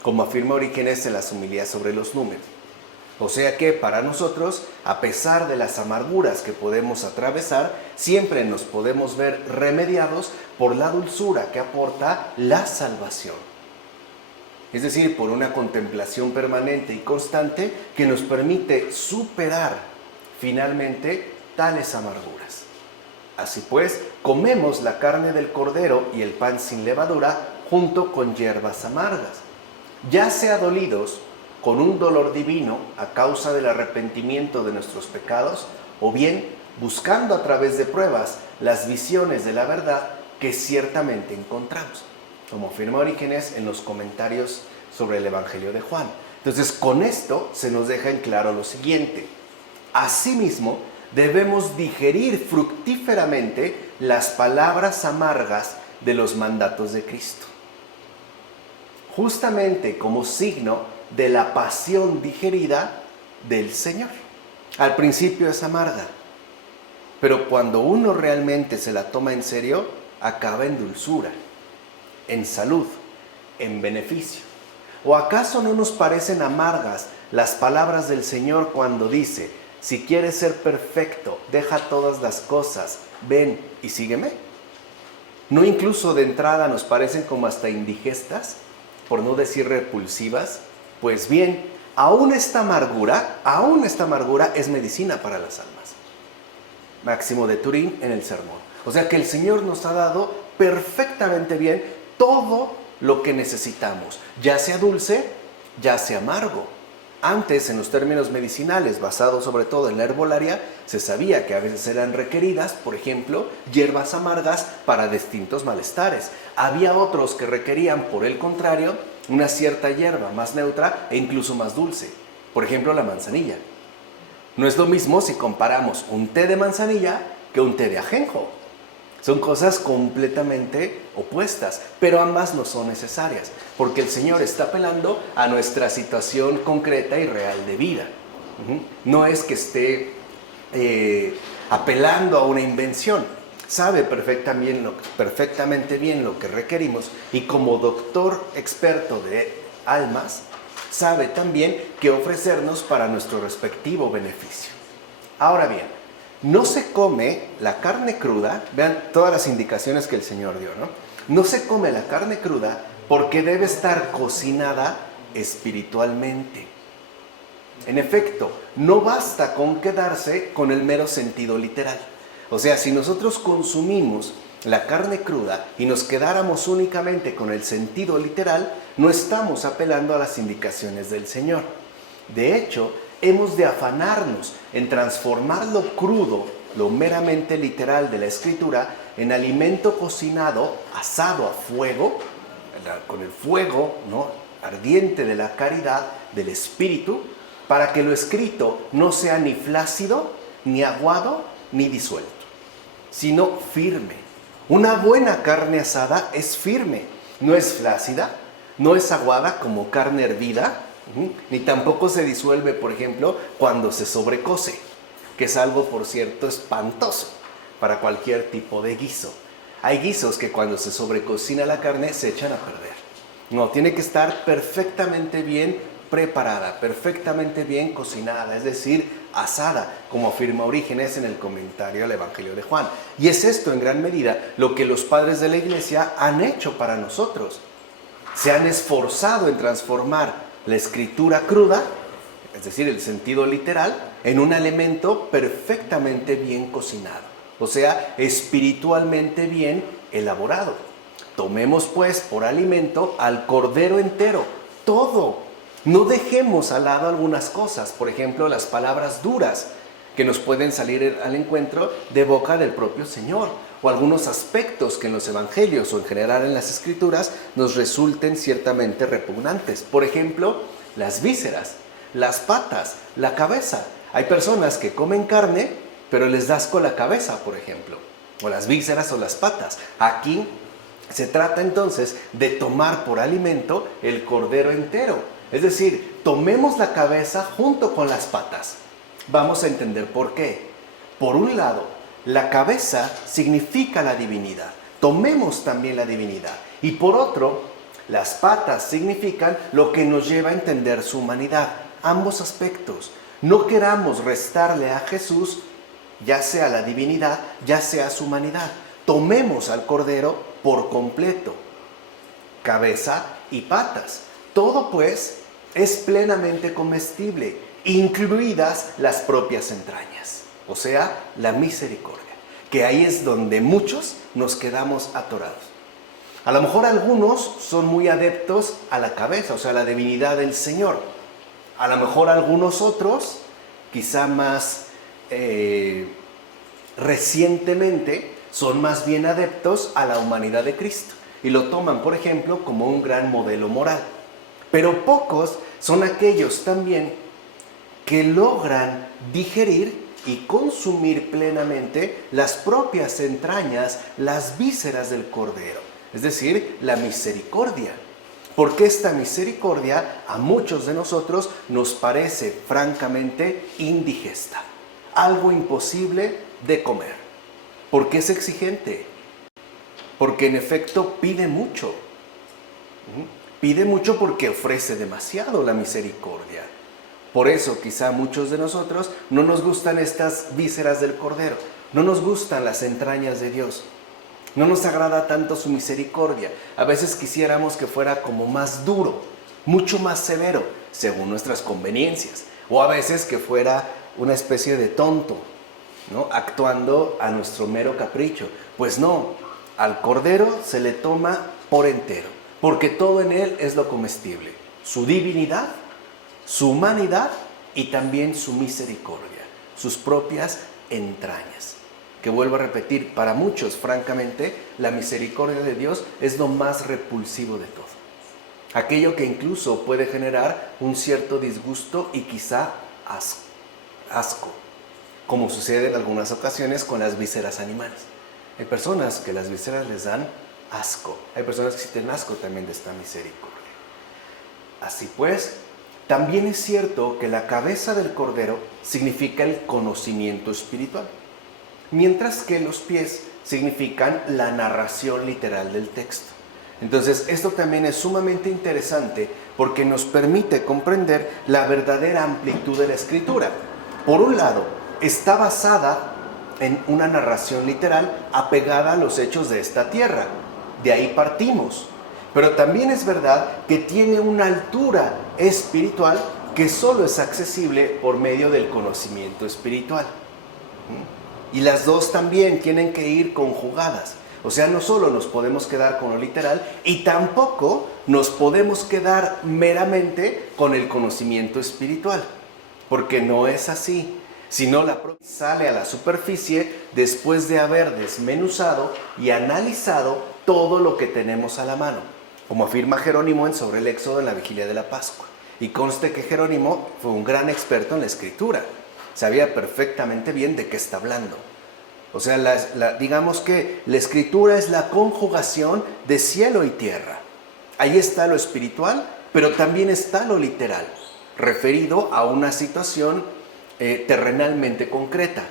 como afirma Orígenes en las homilías sobre los números. O sea que para nosotros, a pesar de las amarguras que podemos atravesar, siempre nos podemos ver remediados por la dulzura que aporta la salvación. Es decir, por una contemplación permanente y constante que nos permite superar finalmente tales amarguras. Así pues, comemos la carne del cordero y el pan sin levadura junto con hierbas amargas, ya sea dolidos con un dolor divino a causa del arrepentimiento de nuestros pecados, o bien buscando a través de pruebas las visiones de la verdad que ciertamente encontramos, como afirma Orígenes en los comentarios sobre el Evangelio de Juan. Entonces, con esto se nos deja en claro lo siguiente: asimismo, debemos digerir fructíferamente las palabras amargas de los mandatos de Cristo, justamente como signo de la pasión digerida del Señor. Al principio es amarga, pero cuando uno realmente se la toma en serio, acaba en dulzura, en salud, en beneficio. ¿O acaso no nos parecen amargas las palabras del Señor cuando dice: si quieres ser perfecto, deja todas las cosas, ven y sígueme? ¿No incluso de entrada nos parecen como hasta indigestas, por no decir repulsivas? Pues bien, aún esta amargura es medicina para las almas. Máximo de Turín en el sermón. O sea que el Señor nos ha dado perfectamente bien todo lo que necesitamos, ya sea dulce, ya sea amargo. Antes, en los términos medicinales, basados sobre todo en la herbolaria, se sabía que a veces eran requeridas, por ejemplo, hierbas amargas para distintos malestares. Había otros que requerían, por el contrario, una cierta hierba más neutra e incluso más dulce. Por ejemplo, la manzanilla. No es lo mismo si comparamos un té de manzanilla que un té de ajenjo. Son cosas completamente opuestas, pero ambas no son necesarias, porque el Señor está apelando a nuestra situación concreta y real de vida. No es que esté apelando a una invención, sabe perfectamente bien lo que requerimos y como doctor experto de almas, sabe también qué ofrecernos para nuestro respectivo beneficio. Ahora bien, no se come la carne cruda, vean todas las indicaciones que el Señor dio, ¿no? No se come la carne cruda porque debe estar cocinada espiritualmente. En efecto, no basta con quedarse con el mero sentido literal. O sea, si nosotros consumimos la carne cruda y nos quedáramos únicamente con el sentido literal, no estamos apelando a las indicaciones del Señor. De hecho, hemos de afanarnos en transformar lo crudo, lo meramente literal de la Escritura, en alimento cocinado, asado a fuego, con el fuego, ¿no?, ardiente de la caridad, del Espíritu, para que lo escrito no sea ni flácido, ni aguado, ni disuelto, sino firme. Una buena carne asada es firme, no es flácida, no es aguada como carne hervida, ni tampoco se disuelve, por ejemplo, cuando se sobrecose, que es algo, por cierto, espantoso para cualquier tipo de guiso. Hay guisos que cuando se sobrecocina la carne se echan a perder. No, tiene que estar perfectamente bien preparada, perfectamente bien cocinada, es decir, asada, como afirma Orígenes en el comentario al Evangelio de Juan. Y es esto en gran medida lo que los padres de la Iglesia han hecho para nosotros. Se han esforzado en transformar la escritura cruda, es decir, el sentido literal, en un alimento perfectamente bien cocinado, o sea, espiritualmente bien elaborado. Tomemos pues por alimento al cordero entero, todo. No dejemos al lado algunas cosas, por ejemplo, las palabras duras que nos pueden salir al encuentro de boca del propio Señor, o algunos aspectos que en los evangelios o en general en las escrituras nos resulten ciertamente repugnantes. Por ejemplo, las vísceras, las patas, la cabeza. Hay personas que comen carne, pero les da asco la cabeza, por ejemplo, o las vísceras o las patas. Aquí se trata entonces de tomar por alimento el cordero entero. Es decir, tomemos la cabeza junto con las patas. Vamos a entender por qué. Por un lado, la cabeza significa la divinidad. Tomemos también la divinidad. Y por otro, las patas significan lo que nos lleva a entender su humanidad. Ambos aspectos. No queramos restarle a Jesús, ya sea la divinidad, ya sea su humanidad. Tomemos al cordero por completo. Cabeza y patas. Todo pues es plenamente comestible, incluidas las propias entrañas, o sea, la misericordia, que ahí es donde muchos nos quedamos atorados. A lo mejor algunos son muy adeptos a la cabeza, o sea, a la divinidad del Señor. A lo mejor algunos otros, quizá más recientemente, son más bien adeptos a la humanidad de Cristo y lo toman, por ejemplo, como un gran modelo moral. Pero pocos son aquellos también que logran digerir y consumir plenamente las propias entrañas, las vísceras del cordero, es decir, la misericordia. Porque esta misericordia a muchos de nosotros nos parece francamente indigesta, algo imposible de comer. ¿Por qué es exigente? Porque en efecto pide mucho. Pide mucho porque ofrece demasiado la misericordia. Por eso quizá muchos de nosotros no nos gustan estas vísceras del cordero, no nos gustan las entrañas de Dios, no nos agrada tanto su misericordia. A veces quisiéramos que fuera como más duro, mucho más severo, según nuestras conveniencias, o a veces que fuera una especie de tonto, ¿no?, actuando a nuestro mero capricho. Pues no, al cordero se le toma por entero, porque todo en él es lo comestible, su divinidad, su humanidad y también su misericordia, sus propias entrañas. Que vuelvo a repetir, para muchos, francamente, la misericordia de Dios es lo más repulsivo de todo. Aquello que incluso puede generar un cierto disgusto y quizá asco, como sucede en algunas ocasiones con las vísceras animales. Hay personas que las vísceras les dan asco. Hay personas que sienten asco también de esta misericordia. Así pues, también es cierto que la cabeza del cordero significa el conocimiento espiritual, mientras que los pies significan la narración literal del texto. Entonces, esto también es sumamente interesante porque nos permite comprender la verdadera amplitud de la escritura. Por un lado, está basada en una narración literal apegada a los hechos de esta tierra. De ahí partimos. Pero también es verdad que tiene una altura espiritual que solo es accesible por medio del conocimiento espiritual. Y las dos también tienen que ir conjugadas. O sea, no solo nos podemos quedar con lo literal y tampoco nos podemos quedar meramente con el conocimiento espiritual, porque no es así, sino la propia sale a la superficie después de haber desmenuzado y analizado todo lo que tenemos a la mano, como afirma Jerónimo en Sobre el Éxodo en la Vigilia de la Pascua. Y conste que Jerónimo fue un gran experto en la escritura, sabía perfectamente bien de qué está hablando. O sea, digamos que la escritura es la conjugación de cielo y tierra. Ahí está lo espiritual, pero también está lo literal, referido a una situación terrenalmente concreta,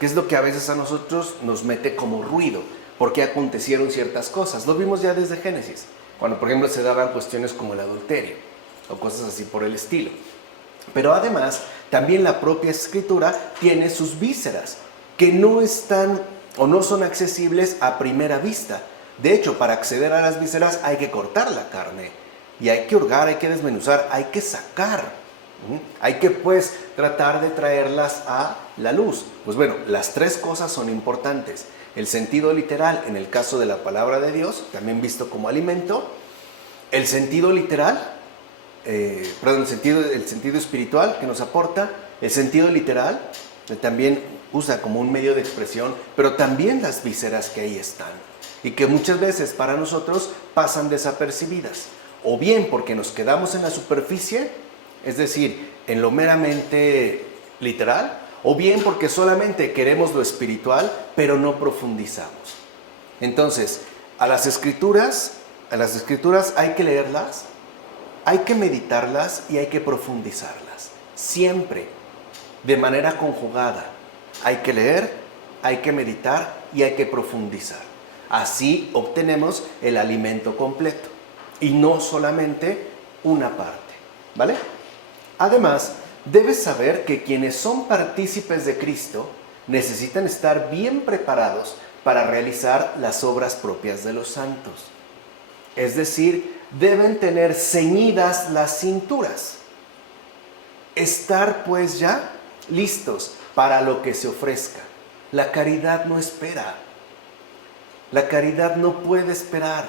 que es lo que a veces a nosotros nos mete como ruido, porque acontecieron ciertas cosas. Lo vimos ya desde Génesis, cuando por ejemplo se daban cuestiones como el adulterio, o cosas así por el estilo. Pero además, también la propia escritura tiene sus vísceras, que no están o no son accesibles a primera vista. De hecho, para acceder a las vísceras hay que cortar la carne, y hay que hurgar, hay que desmenuzar, hay que sacar. Hay que pues tratar de traerlas a la luz. Pues bueno, las tres cosas son importantes. El sentido literal en el caso de la palabra de Dios, también visto como alimento. El sentido literal, el sentido espiritual que nos aporta. El sentido literal también usa como un medio de expresión, pero también las vísceras que ahí están y que muchas veces para nosotros pasan desapercibidas, o bien porque nos quedamos en la superficie, es decir, en lo meramente literal, o bien porque solamente queremos lo espiritual, pero no profundizamos. Entonces, a las escrituras hay que leerlas, hay que meditarlas y hay que profundizarlas, siempre, de manera conjugada. Hay que leer, hay que meditar y hay que profundizar. Así obtenemos el alimento completo y no solamente una parte, ¿vale? Además, debes saber que quienes son partícipes de Cristo necesitan estar bien preparados para realizar las obras propias de los santos. Es decir, deben tener ceñidas las cinturas. Estar pues ya listos para lo que se ofrezca. La caridad no espera. La caridad no puede esperar.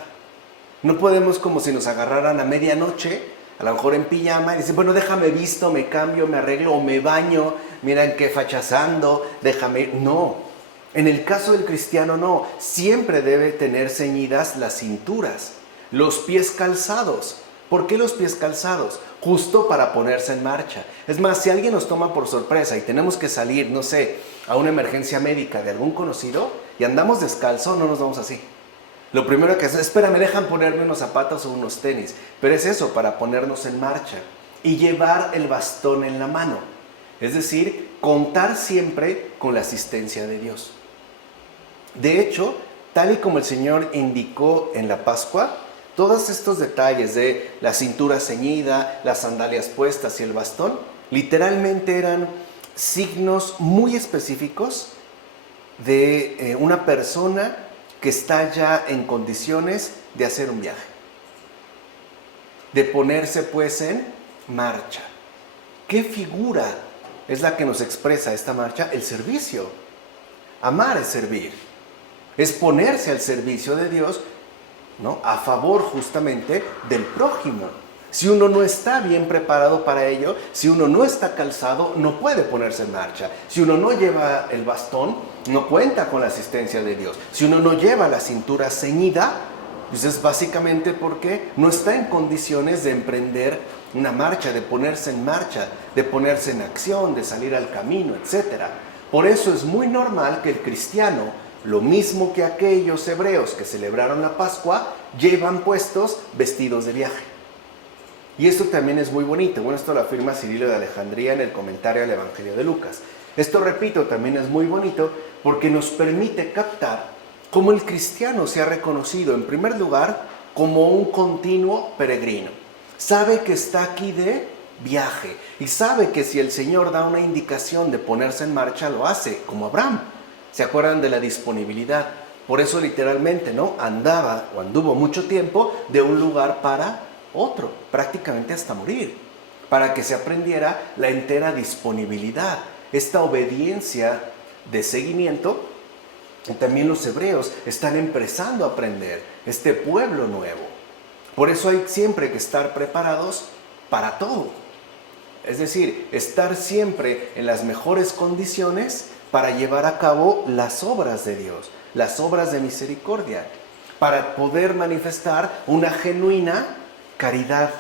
No podemos como si nos agarraran a medianoche, a lo mejor en pijama, y decir, bueno, déjame visto, me cambio, me arreglo, o me baño, mira en qué fachas ando, déjame... No, en el caso del cristiano no, siempre debe tener ceñidas las cinturas, los pies calzados. ¿Por qué los pies calzados? Justo para ponerse en marcha. Es más, si alguien nos toma por sorpresa y tenemos que salir, no sé, a una emergencia médica de algún conocido y andamos descalzo, no nos vamos así. Lo primero que hacer, espera, me dejan ponerme unos zapatos o unos tenis, pero es eso, para ponernos en marcha y llevar el bastón en la mano. Es decir, contar siempre con la asistencia de Dios. De hecho, tal y como el Señor indicó en la Pascua, todos estos detalles de la cintura ceñida, las sandalias puestas y el bastón, literalmente eran signos muy específicos de una persona que está ya en condiciones de hacer un viaje, de ponerse pues en marcha. ¿Qué figura es la que nos expresa esta marcha? El servicio. Amar es servir, es ponerse al servicio de Dios, ¿no? A favor justamente del prójimo. Si uno no está bien preparado para ello, si uno no está calzado, no puede ponerse en marcha. Si uno no lleva el bastón, no cuenta con la asistencia de Dios. Si uno no lleva la cintura ceñida, pues es básicamente porque no está en condiciones de emprender una marcha, de ponerse en marcha, de ponerse en acción, de salir al camino, etc. Por eso es muy normal que el cristiano, lo mismo que aquellos hebreos que celebraron la Pascua, llevan puestos vestidos de viaje. Y esto también es muy bonito. Bueno, esto lo afirma Cirilo de Alejandría en el comentario al Evangelio de Lucas. Esto, repito, también es muy bonito porque nos permite captar Cómo el cristiano se ha reconocido, en primer lugar, como un continuo peregrino. Sabe que está aquí de viaje y sabe que si el Señor da una indicación de ponerse en marcha, lo hace, como Abraham. ¿Se acuerdan de la disponibilidad? Por eso literalmente, ¿no? Anduvo mucho tiempo de un lugar para otro, prácticamente hasta morir, para que se aprendiera la entera disponibilidad, esta obediencia de seguimiento. Y también los hebreos están empezando a aprender este pueblo nuevo. Por eso hay siempre que estar preparados para todo. Es decir, estar siempre en las mejores condiciones para llevar a cabo las obras de Dios, las obras de misericordia, para poder manifestar una genuina caridad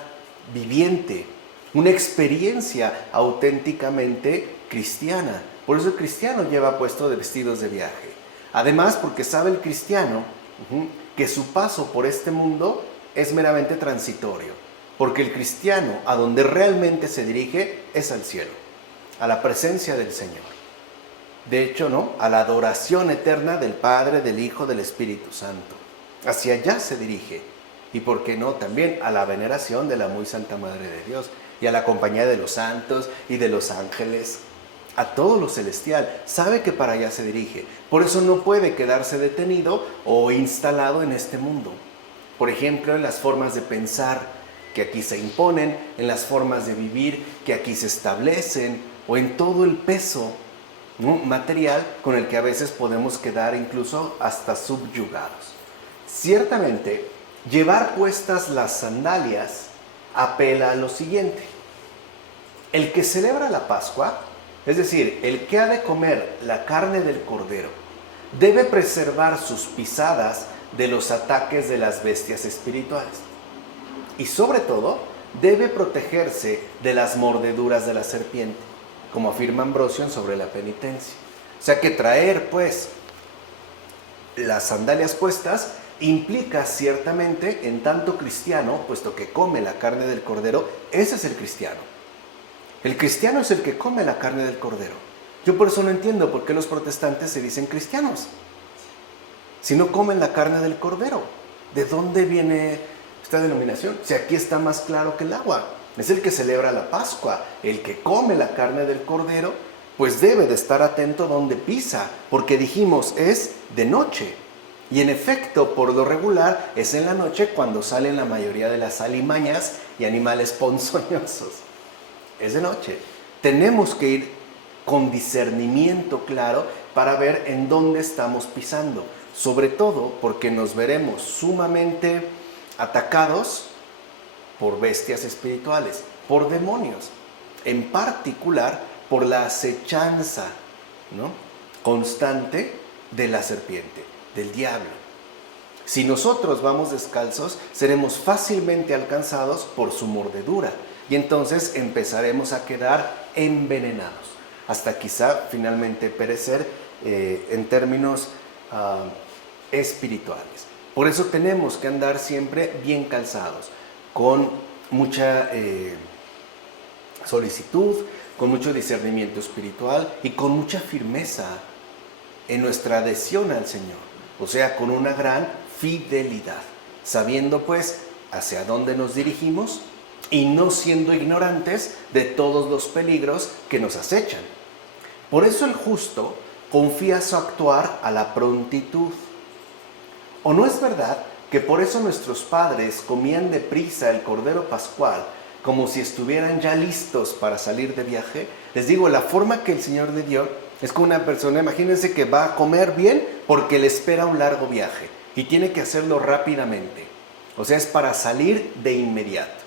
viviente, una experiencia auténticamente cristiana. Por eso el cristiano lleva puesto de vestidos de viaje. Además, porque sabe el cristiano que su paso por este mundo es meramente transitorio, porque el cristiano a donde realmente se dirige es al cielo, a la presencia del Señor. De hecho, ¿no? A la adoración eterna del Padre, del Hijo, del Espíritu Santo. Hacia allá se dirige. Y por qué no, también a la veneración de la muy Santa Madre de Dios y a la compañía de los santos y de los ángeles, a todo lo celestial. Sabe que para allá se dirige. Por eso no puede quedarse detenido o instalado en este mundo. Por ejemplo, en las formas de pensar que aquí se imponen, en las formas de vivir que aquí se establecen, o en todo el peso, ¿no?, material con el que a veces podemos quedar incluso hasta subyugados. Ciertamente, llevar puestas las sandalias apela a lo siguiente. El que celebra la Pascua, es decir, el que ha de comer la carne del cordero, debe preservar sus pisadas de los ataques de las bestias espirituales. Y sobre todo, debe protegerse de las mordeduras de la serpiente, como afirma Ambrosio sobre la penitencia. O sea que traer, pues, las sandalias puestas implica ciertamente, en tanto cristiano, puesto que come la carne del cordero, ese es el cristiano. El cristiano es el que come la carne del cordero. Yo por eso no entiendo por qué los protestantes se dicen cristianos, si no comen la carne del cordero. ¿De dónde viene esta denominación? Si aquí está más claro que el agua. Es el que celebra la Pascua, el que come la carne del cordero, pues debe de estar atento donde pisa, porque dijimos es de noche. Y en efecto, por lo regular, es en la noche cuando salen la mayoría de las alimañas y animales ponzoñosos. Es de noche. Tenemos que ir con discernimiento claro para ver en dónde estamos pisando. Sobre todo porque nos veremos sumamente atacados por bestias espirituales, por demonios, en particular por la acechanza, ¿no?, constante de la serpiente, del diablo. Si nosotros vamos descalzos, seremos fácilmente alcanzados por su mordedura y entonces empezaremos a quedar envenenados, hasta quizá finalmente perecer en términos espirituales. Por eso tenemos que andar siempre bien calzados, con mucha solicitud, con mucho discernimiento espiritual y con mucha firmeza en nuestra adhesión al Señor. O sea, con una gran fidelidad, sabiendo pues hacia dónde nos dirigimos y no siendo ignorantes de todos los peligros que nos acechan. Por eso el justo confía su actuar a la prontitud. ¿O no es verdad que por eso nuestros padres comían deprisa el cordero pascual, como si estuvieran ya listos para salir de viaje? Les digo, la forma que el Señor le dio es como una persona, imagínense que va a comer bien porque le espera un largo viaje y tiene que hacerlo rápidamente. O sea, es para salir de inmediato.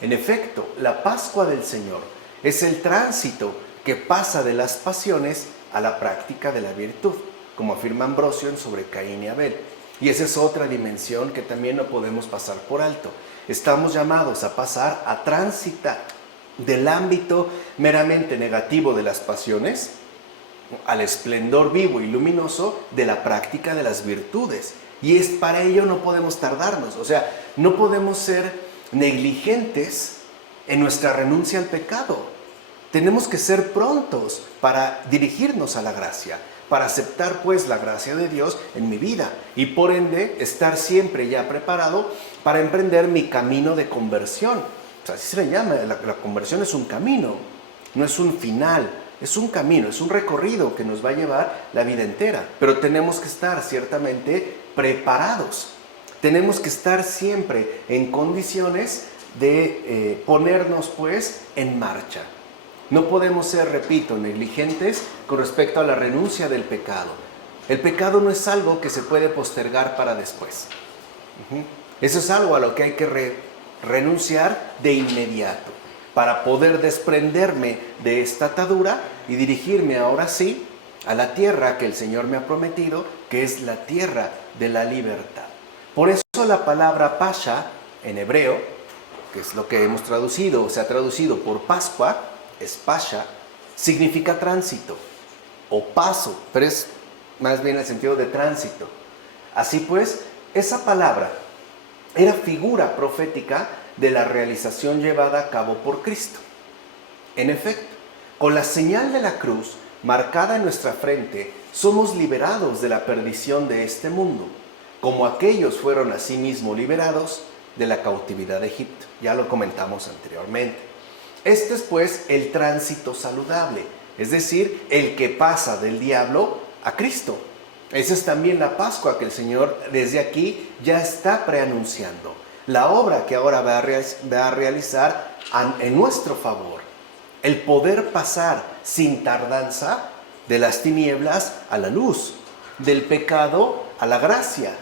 En efecto, la Pascua del Señor es el tránsito que pasa de las pasiones a la práctica de la virtud, como afirma Ambrosio sobre Caín y Abel. Y esa es otra dimensión que también no podemos pasar por alto. Estamos llamados a pasar, a transitar del ámbito meramente negativo de las pasiones al esplendor vivo y luminoso de la práctica de las virtudes. Y es para ello no podemos tardarnos, o sea, no podemos ser negligentes en nuestra renuncia al pecado. Tenemos que ser prontos para dirigirnos a la gracia, para aceptar pues la gracia de Dios en mi vida y por ende estar siempre ya preparado para emprender mi camino de conversión. O sea, así se le llama, la conversión es un camino, no es un final, es un camino, es un recorrido que nos va a llevar la vida entera. Pero tenemos que estar ciertamente preparados, tenemos que estar siempre en condiciones de ponernos pues en marcha. No podemos ser, repito, negligentes con respecto a la renuncia del pecado. El pecado no es algo que se puede postergar para después. Eso es algo a lo que hay que renunciar de inmediato para poder desprenderme de esta atadura y dirigirme ahora sí a la tierra que el Señor me ha prometido, que es la tierra de la libertad. Por eso la palabra Pasha en hebreo, que es lo que hemos traducido, o se ha traducido por Pascua, es Pasha, significa tránsito o paso, pero es más bien el sentido de tránsito. Así pues, esa palabra era figura profética de la realización llevada a cabo por Cristo. En efecto, con la señal de la cruz marcada en nuestra frente, somos liberados de la perdición de este mundo, como aquellos fueron asimismo liberados de la cautividad de Egipto. Ya lo comentamos anteriormente. Este es pues el tránsito saludable, es decir, el que pasa del diablo a Cristo. Esa es también la Pascua que el Señor desde aquí ya está preanunciando. La obra que ahora va a realizar en nuestro favor. El poder pasar sin tardanza de las tinieblas a la luz, del pecado a la gracia.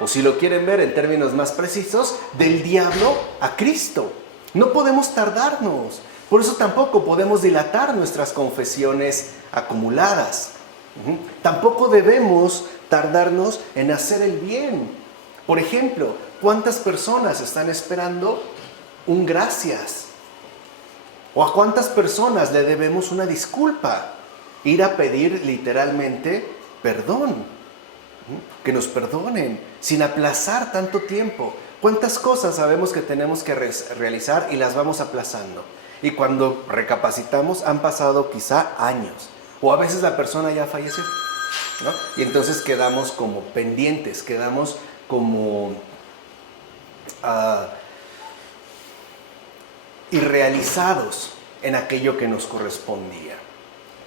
O si lo quieren ver en términos más precisos, del diablo a Cristo. No podemos tardarnos. Por eso tampoco podemos dilatar nuestras confesiones acumuladas. Tampoco debemos tardarnos en hacer el bien. Por ejemplo, ¿cuántas personas están esperando un gracias? ¿O a cuántas personas le debemos una disculpa? Ir a pedir literalmente perdón. Que nos perdonen sin aplazar tanto tiempo. ¿Cuántas cosas sabemos que tenemos que realizar y las vamos aplazando? Y cuando recapacitamos han pasado quizá años. O a veces la persona ya falleció, ¿no? Y entonces quedamos como pendientes, quedamos como irrealizados en aquello que nos correspondía.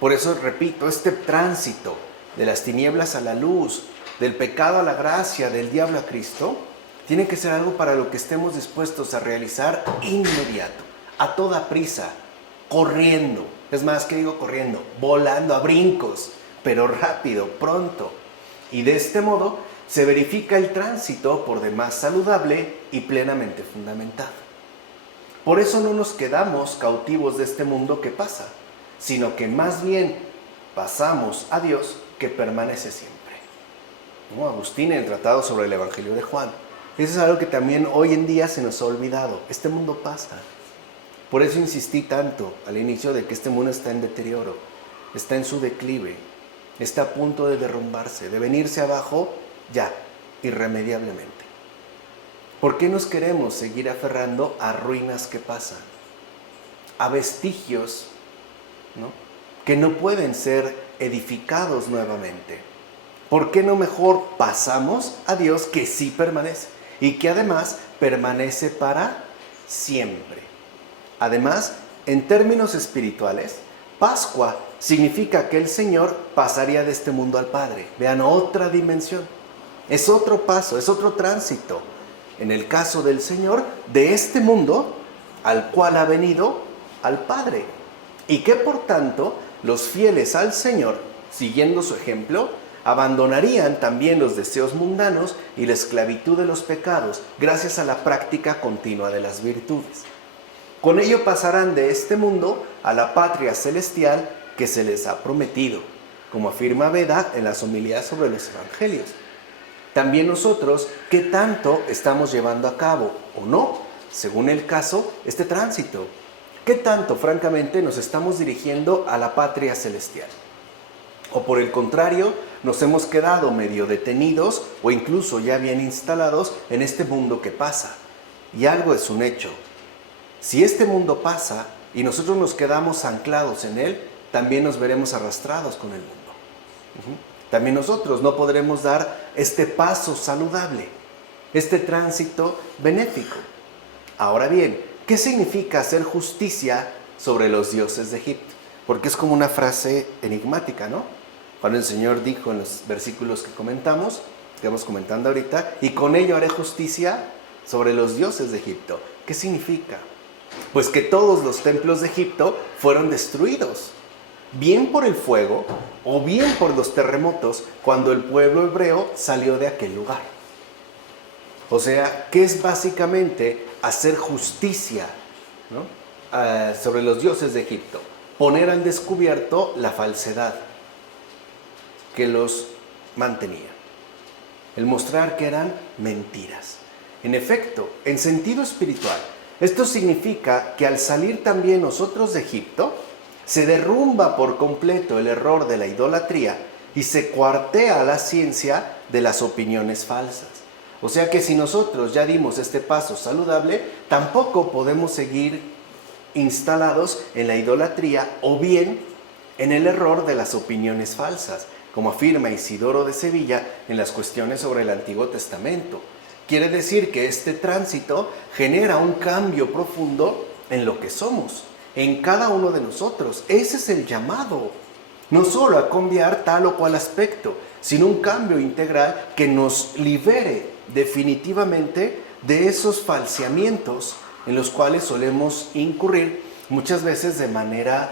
Por eso, repito, este tránsito de las tinieblas a la luz, del pecado a la gracia, del diablo a Cristo, tiene que ser algo para lo que estemos dispuestos a realizar inmediato, a toda prisa, corriendo. Es más, ¿qué digo corriendo? Volando a brincos, pero rápido, pronto. Y de este modo se verifica el tránsito por demás saludable y plenamente fundamentado. Por eso no nos quedamos cautivos de este mundo que pasa, sino que más bien pasamos a Dios que permanece siempre. ¿No? Agustín en el Tratado sobre el Evangelio de Juan. Eso es algo que también hoy en día se nos ha olvidado. Este mundo pasa. Por eso insistí tanto al inicio de que este mundo está en deterioro, está en su declive, está a punto de derrumbarse, de venirse abajo ya, irremediablemente. ¿Por qué nos queremos seguir aferrando a ruinas que pasan? A vestigios, ¿no?, que no pueden ser edificados nuevamente. ¿Por qué no mejor pasamos a Dios que sí permanece y que además permanece para siempre? Además, en términos espirituales, Pascua significa que el Señor pasaría de este mundo al Padre. Vean, otra dimensión. Es otro paso, es otro tránsito. En el caso del Señor, de este mundo al cual ha venido al Padre. Y que por tanto, los fieles al Señor, siguiendo su ejemplo, abandonarían también los deseos mundanos y la esclavitud de los pecados, gracias a la práctica continua de las virtudes. Con ello pasarán de este mundo a la patria celestial que se les ha prometido, como afirma Beda en las homilías sobre los evangelios. También nosotros, ¿qué tanto estamos llevando a cabo o no, según el caso, este tránsito? ¿Qué tanto, francamente, nos estamos dirigiendo a la patria celestial? O por el contrario, nos hemos quedado medio detenidos o incluso ya bien instalados en este mundo que pasa. Y algo es un hecho. Si este mundo pasa, y nosotros nos quedamos anclados en él, también nos veremos arrastrados con el mundo. También nosotros no podremos dar este paso saludable, este tránsito benéfico. Ahora bien, ¿qué significa hacer justicia sobre los dioses de Egipto? Porque es como una frase enigmática, ¿no? Cuando el Señor dijo en los versículos que comentamos, que vamos comentando ahorita, y con ello haré justicia sobre los dioses de Egipto. ¿Qué significa? Pues que todos los templos de Egipto fueron destruidos, bien por el fuego o bien por los terremotos, cuando el pueblo hebreo salió de aquel lugar. O sea, ¿qué es básicamente hacer justicia, ¿no? Sobre los dioses de Egipto? Poner al descubierto la falsedad que los mantenía. El mostrar que eran mentiras. En efecto, en sentido espiritual, esto significa que al salir también nosotros de Egipto, se derrumba por completo el error de la idolatría y se cuartea la ciencia de las opiniones falsas. O sea que si nosotros ya dimos este paso saludable, tampoco podemos seguir instalados en la idolatría o bien en el error de las opiniones falsas, como afirma Isidoro de Sevilla en las cuestiones sobre el Antiguo Testamento. Quiere decir que este tránsito genera un cambio profundo en lo que somos, en cada uno de nosotros. Ese es el llamado, no solo a cambiar tal o cual aspecto, sino un cambio integral que nos libere definitivamente de esos falseamientos en los cuales solemos incurrir muchas veces de manera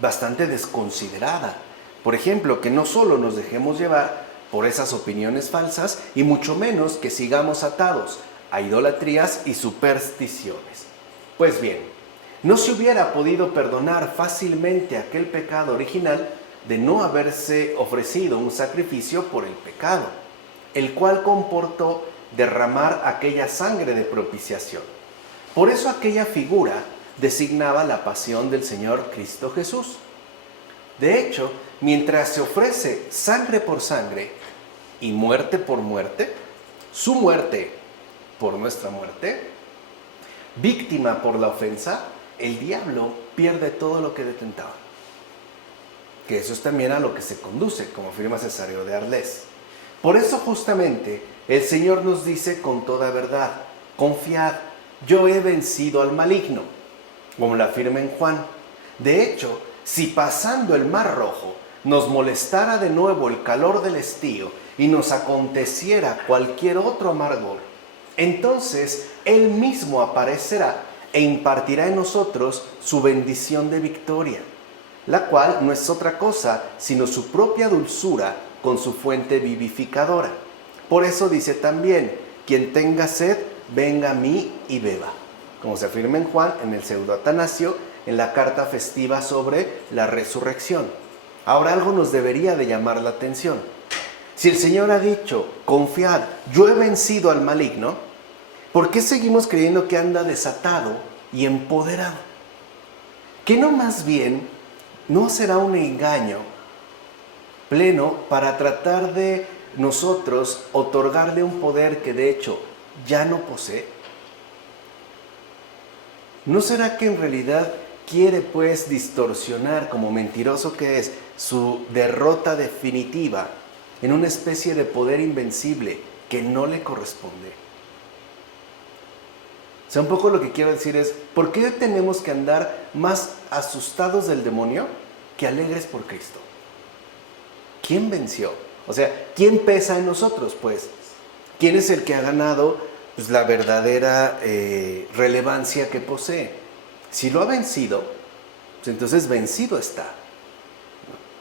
bastante desconsiderada. Por ejemplo, que no solo nos dejemos llevar por esas opiniones falsas y mucho menos que sigamos atados a idolatrías y supersticiones. Pues bien, no se hubiera podido perdonar fácilmente aquel pecado original de no haberse ofrecido un sacrificio por el pecado, el cual comportó derramar aquella sangre de propiciación. Por eso aquella figura designaba la pasión del Señor Cristo Jesús. De hecho, mientras se ofrece sangre por sangre y muerte por muerte, su muerte por nuestra muerte, víctima por la ofensa, el diablo pierde todo lo que detentaba. Que eso es también a lo que se conduce, como afirma Cesario de Arles. Por eso justamente el Señor nos dice con toda verdad: confiad, yo he vencido al maligno, como lo afirma en Juan. De hecho, si pasando el mar Rojo nos molestara de nuevo el calor del estío y nos aconteciera cualquier otro amargor, entonces Él mismo aparecerá e impartirá en nosotros su bendición de victoria, la cual no es otra cosa sino su propia dulzura con su fuente vivificadora. Por eso dice también: quien tenga sed, venga a mí y beba, como se afirma en Juan, en el Pseudo Atanasio, en la carta festiva sobre la resurrección. Ahora, algo nos debería de llamar la atención. Si el Señor ha dicho: confiad, yo he vencido al maligno, ¿por qué seguimos creyendo que anda desatado y empoderado? ¿Que no más bien no será un engaño pleno para tratar de nosotros otorgarle un poder que de hecho ya no posee? ¿No será que en realidad quiere pues distorsionar, como mentiroso que es, su derrota definitiva en una especie de poder invencible que no le corresponde? O sea, un poco lo que quiero decir es: ¿por qué tenemos que andar más asustados del demonio que alegres por Cristo? ¿Quién venció? O sea, ¿quién pesa en nosotros, pues? ¿Quién es el que ha ganado pues, la verdadera relevancia que posee? Si lo ha vencido, pues entonces vencido está.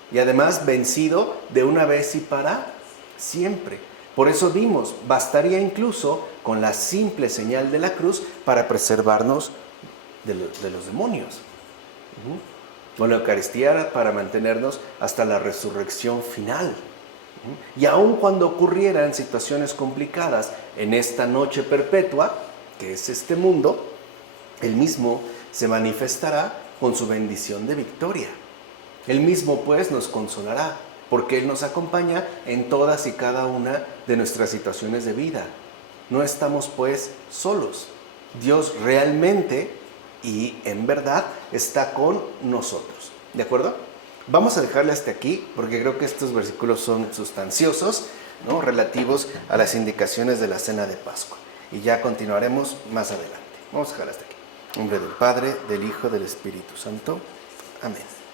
Y además vencido de una vez y para siempre. Por eso vimos, bastaría incluso con la simple señal de la cruz para preservarnos de los demonios. Con la Eucaristía para mantenernos hasta la resurrección final. Y aun cuando ocurrieran situaciones complicadas en esta noche perpetua, que es este mundo, Él mismo se manifestará con su bendición de victoria. Él mismo pues nos consolará, porque Él nos acompaña en todas y cada una de nuestras situaciones de vida. No estamos pues solos. Dios realmente y en verdad está con nosotros. ¿De acuerdo? Vamos a dejarle hasta aquí porque creo que estos versículos son sustanciosos, ¿no? Relativos a las indicaciones de la cena de Pascua. Y ya continuaremos más adelante. Vamos a dejar hasta aquí. En nombre del Padre, del Hijo, del Espíritu Santo. Amén.